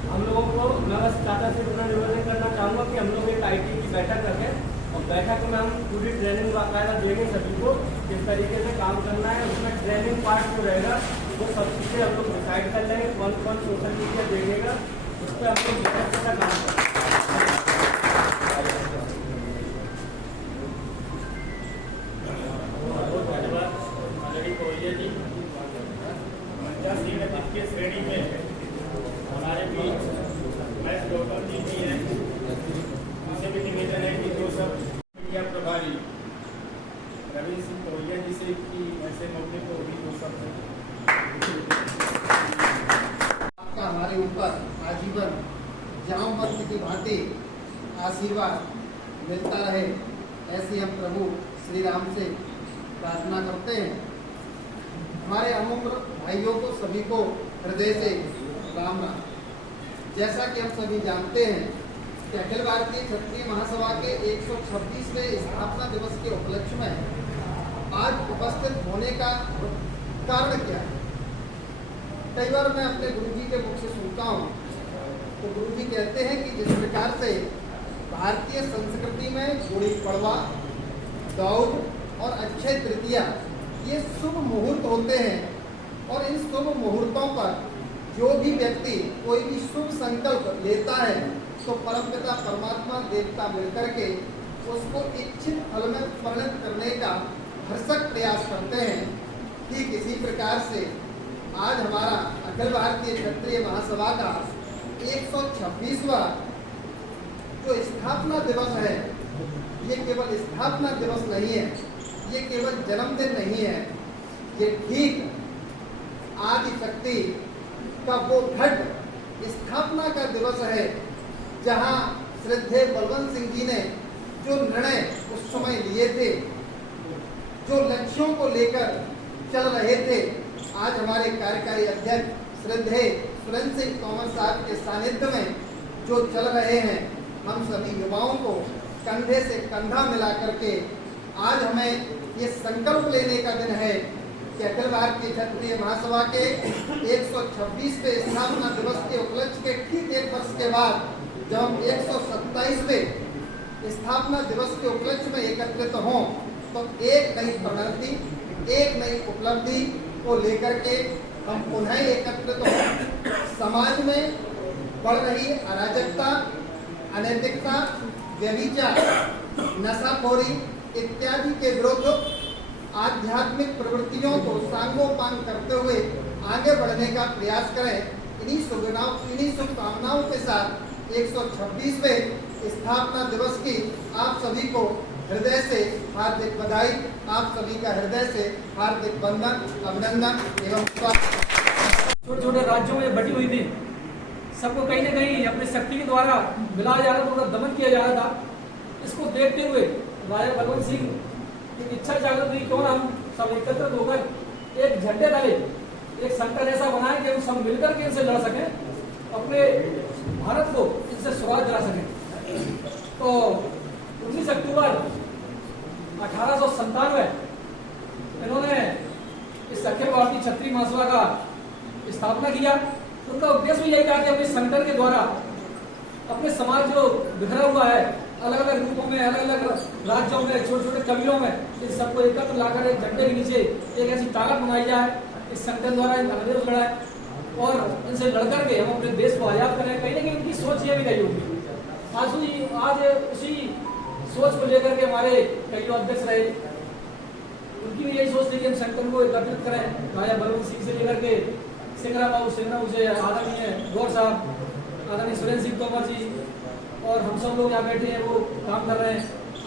हम लोगों को मैं बस चाचा से इतना निवेदन करना चाहूँगा कि हम लोग एक IT की बैठक रखें और बैठक में हम पूरी ट्रेनिंग बाकायदा देंगे सभी को किस तरीके से काम करना है। उसमें ट्रेनिंग पार्ट जो रहेगा वो सब चीज़ें हम लोग डिसाइड कर लेंगे, कौन कौन सोशल मीडिया देखेगा, उस पर हम लोग बहुत अच्छा काम करेंगे। की श्रेणी में हमारे बीच मैच डॉक्टर जी भी हैं, उनसे भी निवेदन है कि जो सब मीडिया प्रभारी रवींद्र सिंह तोहिया जी से कि ऐसे मौके को भी वो सब आपका हमारे ऊपर आजीवन जामवंत की भांति आशीर्वाद मिलता रहे, ऐसी हम प्रभु श्री राम से प्रार्थना करते हैं। हमारे अमूल्य भाइयों को सभी को हृदय से राम राम। जैसा कि हम सभी जानते हैं कि अखिल भारतीय क्षत्रिय महासभा के 126वें स्थापना दिवस के उपलक्ष्य में आज उपस्थित होने का कारण क्या है। कई बार मैं अपने गुरुजी के मुख से सुनता हूँ तो गुरुजी कहते हैं कि जिस प्रकार से भारतीय संस्कृति में गुड़ी पड़वा, दौड़ और अक्षय तृतीया ये शुभ मुहूर्त होते हैं और इन शुभ मुहूर्तों पर जो भी व्यक्ति कोई भी शुभ संकल्प लेता है तो परमपिता परमात्मा देवता मिलकर के उसको इच्छित फल में परिणत करने का भरसक प्रयास करते हैं। ठीक इसी प्रकार से आज हमारा अखिल भारतीय क्षत्रिय महासभा का 126वां जो स्थापना दिवस है, ये केवल स्थापना दिवस नहीं है, ये केवल जन्मदिन नहीं है, ये ठीक आदि शक्ति का वो घट स्थापना का दिवस है जहां श्रद्धेय बलवंत सिंह जी ने जो निर्णय उस समय लिए थे, जो लक्ष्यों को लेकर चल रहे थे, आज हमारे कार्यकारी अध्यक्ष श्रद्धेय सुरेंद्र सिंह तोमर साहब के सानिध्य में जो चल रहे हैं, हम सभी युवाओं को कंधे से कंधा मिला करके आज हमें ये संकल्प लेने का दिन है कि अखिल भारतीय क्षत्रिय महासभा के 126वें स्थापना दिवस के उपलक्ष्य के ठीक 1 वर्ष के बाद जब हम 127वें स्थापना दिवस के उपलक्ष्य में एकत्रित हों तो एक नई प्रणति, एक नई उपलब्धि को लेकर के हम पुनः एकत्रित हों। समाज में बढ़ रही अराजकता, अनैतिकता, व्यभिचार, नशाखोरी इत्यादि के विरुद्ध आध्यात्मिक प्रवृत्तियों को सांगोपांग करते हुए आगे बढ़ने का प्रयास करें। इन्हीं शुभकामनाओं के साथ 126वें स्थापना दिवस की आप सभी को हृदय से हार्दिक बधाई, आप सभी का हृदय से हार्दिक वंदन, अभिनंदन एवं स्वागत। छोटे छोटे राज्यों में बटी हुई थी, सबको कहीं ना कहीं अपनी शक्ति के द्वारा मिलाया जा रहा था, उनका दमन किया जा रहा था। इसको देखते हुए राजा बलवंत सिंह की इच्छा जागृत हुई, क्यों हम सब एकत्रित होकर एक झंडे तले एक संगठन ऐसा बनाए कि हम सब मिलकर के इनसे लड़ सकें, अपने भारत को इनसे स्वराज दिला सकें। तो 19 अक्टूबर 1897 इन्होंने इस अखिल भारतीय क्षत्रिय महासभा का स्थापना किया। उनका उद्देश्य भी यही था कि अपने संगठन के द्वारा अपने समाज जो बिखरा हुआ है अलग अलग रूपों में, अलग अलग राज्यों में, छोटे छोटे कबीलों में, इन सबको एकत्र लाकर एक झंडे के नीचे एक ऐसी ताकत बनाई जाए इस संगठन द्वारा इन अंग्रेजों से लड़ाए और इनसे लड़कर के हम अपने देश को आजाद करें। कहीं ना कहीं उनकी सोच ये भी रही होगी। आज उसी सोच को लेकर के हमारे कई जो अध्यक्ष रहे, उनकी भी यही सोच थी कि हम संगठन को एकत्रित करें। राजा बलवंत सिंह से लेकर के सिंगरा बाबू से आदरणीय गौर साहब, आदरणीय सुरेंद्र सिंह तोमर जी और हम सब लोग यहाँ बैठे हैं, वो काम कर रहे हैं।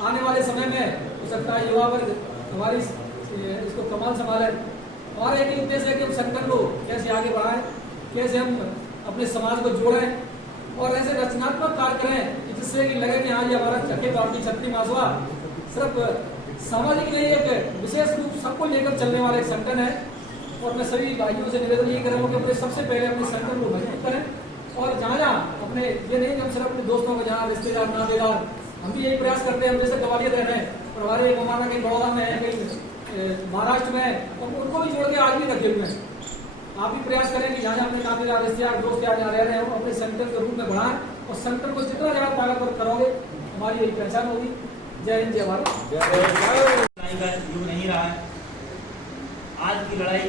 आने वाले समय में हो सकता है युवा वर्ग हमारी इसको कमान संभाले। हमारा एक ही उद्देश्य है कि हम संगठन को कैसे आगे बढ़ाएं, कैसे हम अपने समाज को जोड़ें और ऐसे रचनात्मक कार्य करें जिससे कि लगे कि हाँ ये हमारा अखिल भारतीय क्षत्रिय महासभा सिर्फ सामाजिक नहीं, एक विशेष रूप सबको लेकर चलने वाला एक संगठन है। और मैं सभी भाइयों से निवेदन ये करूँगा कि अपने सबसे पहले अपने संगठन को मजबूत करें और जहाँ जहाँ अपने ये नहीं कि हम सिर्फ अपने दोस्तों को, जहाँ रिश्तेदार नातेदार, हम भी यही प्रयास करते हैं। हम जैसे ग्वालियर रह रहे हैं और हमारे हमारा कहीं बड़ौदा में है, कहीं महाराष्ट्र में, तो उनको भी जोड़ के आज भी रखे हुए हैं। आप भी प्रयास करें कि जहाँ जहाँ अपने नातेदार रिश्तेदार दोस्त यहाँ रह रहे हैं वो अपने संगठन के रूप में बढ़ाएं और संगठन को जितना ज्यादा ताकतवर करोगे हमारी यही पहचान होगी। जय हिंद, जय भारत। युग नहीं रहा है। आज की लड़ाई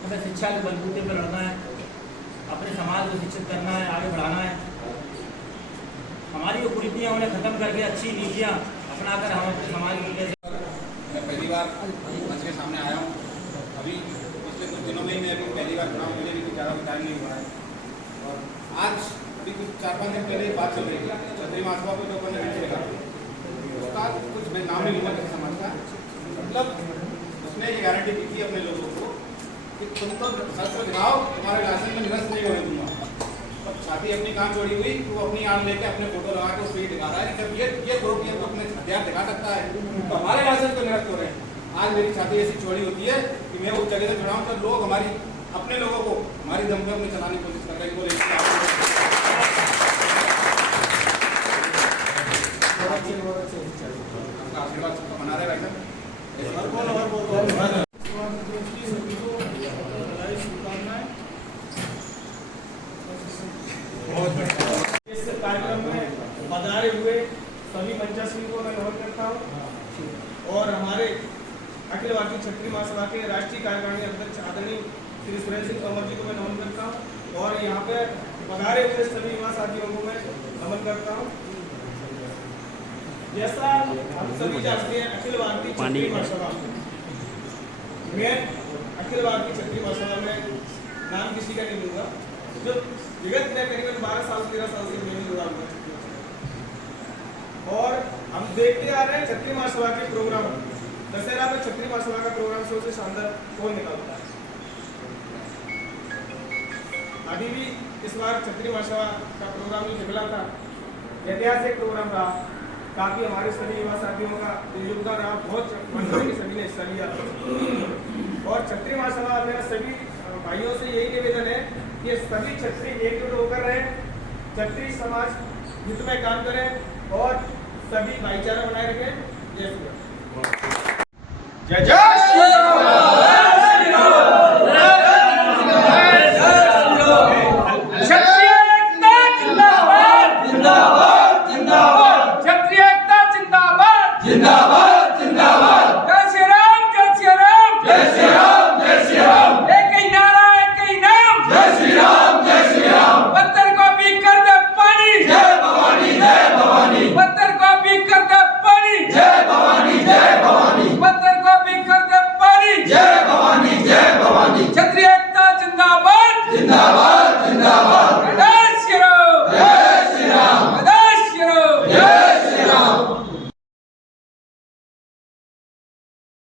हमें शिक्षा के बलबूते पर लड़ना है, अपने समाज को शिक्षित करना है, आगे बढ़ाना है। हमारी जो कुरीतियाँ उन्हें खत्म करके अच्छी नीतियाँ अपनाकर हम अपने समाज के लिए। मैं पहली बार मंच के सामने आया हूँ। अभी पिछले कुछ दिनों में ही मैं अभी पहली बार चुनाव, मुझे भी कुछ ज़्यादा टाइम नहीं हुआ है। और आज अभी कुछ 4-5 दिन पहले बात चल रही थी क्षत्रिय महासभा को जो अपने नीचे लगा उसका कुछ मैं नाम नहीं लूँगा किसी समाज का, मतलब उसने ये गारंटी की थी अपने लोगों को कि तुम तो शस्त्र दिखाओ, तुम्हारे राशन में निरस्त नहीं होने दूंगा। तो छाती अपनी कान छोड़ी हुई, वो अपनी आन लेके अपने फोटो लगा के उसको ये दिखा रहा है कि जब ये ग्रुप ये अपने हथियार दिखा सकता है तो हमारे राशन को निरस्त हो रहे हैं। आज मेरी छाती ऐसी छोड़ी होती है कि मैं उस जगह से जुड़ा हूँ तो लोग हमारी अपने लोगों को हमारी दम पे अपने चलाने की कोशिश कर रहे हैं। आशीर्वाद सबका बना रहे भाई। इस कार्यक्रम में पधारे हुए सभी मंचासीन को मैं नमन करता हूँ और हमारे अखिल भारतीय क्षत्रिय महासभा के राष्ट्रीय कार्यकारिणी अध्यक्ष आदरणीय श्री सुरेंद्र सिंह तोमर जी को मैं नमन करता हूँ और यहाँ पे पधारे हुए सभी युवा साथियों को मैं नमन करता हूँ। जैसा हम सभी जानते हैं अखिल भारतीय क्षत्रिय महासभा, मैं अखिल भारतीय क्षत्रिय महासभा में नाम किसी का नहीं लूंगा, जो विगत में करीबन 12-13 साल से मैं जुड़ा हुआ और हम देखते आ रहे हैं क्षत्रिय महासभा के प्रोग्राम। दशहरा में क्षत्रिय महासभा का प्रोग्राम सबसे शानदार कौन निकालता है। अभी भी इस बार क्षत्रिय महासभा का प्रोग्राम ही निकला था, ऐतिहासिक प्रोग्राम रहा। काफी हमारे सभी युवा साथियों का योगदान रहा, बहुत सभी ने हिस्सा लिया और क्षत्रिय महासभा मेरा सभी भाइयों से यही निवेदन है कि सभी क्षत्रिय एकजुट होकर रहे, क्षत्रिय समाज हित में काम करें और सभी भाईचारा बनाए रखें। जय श्री राम। जय जय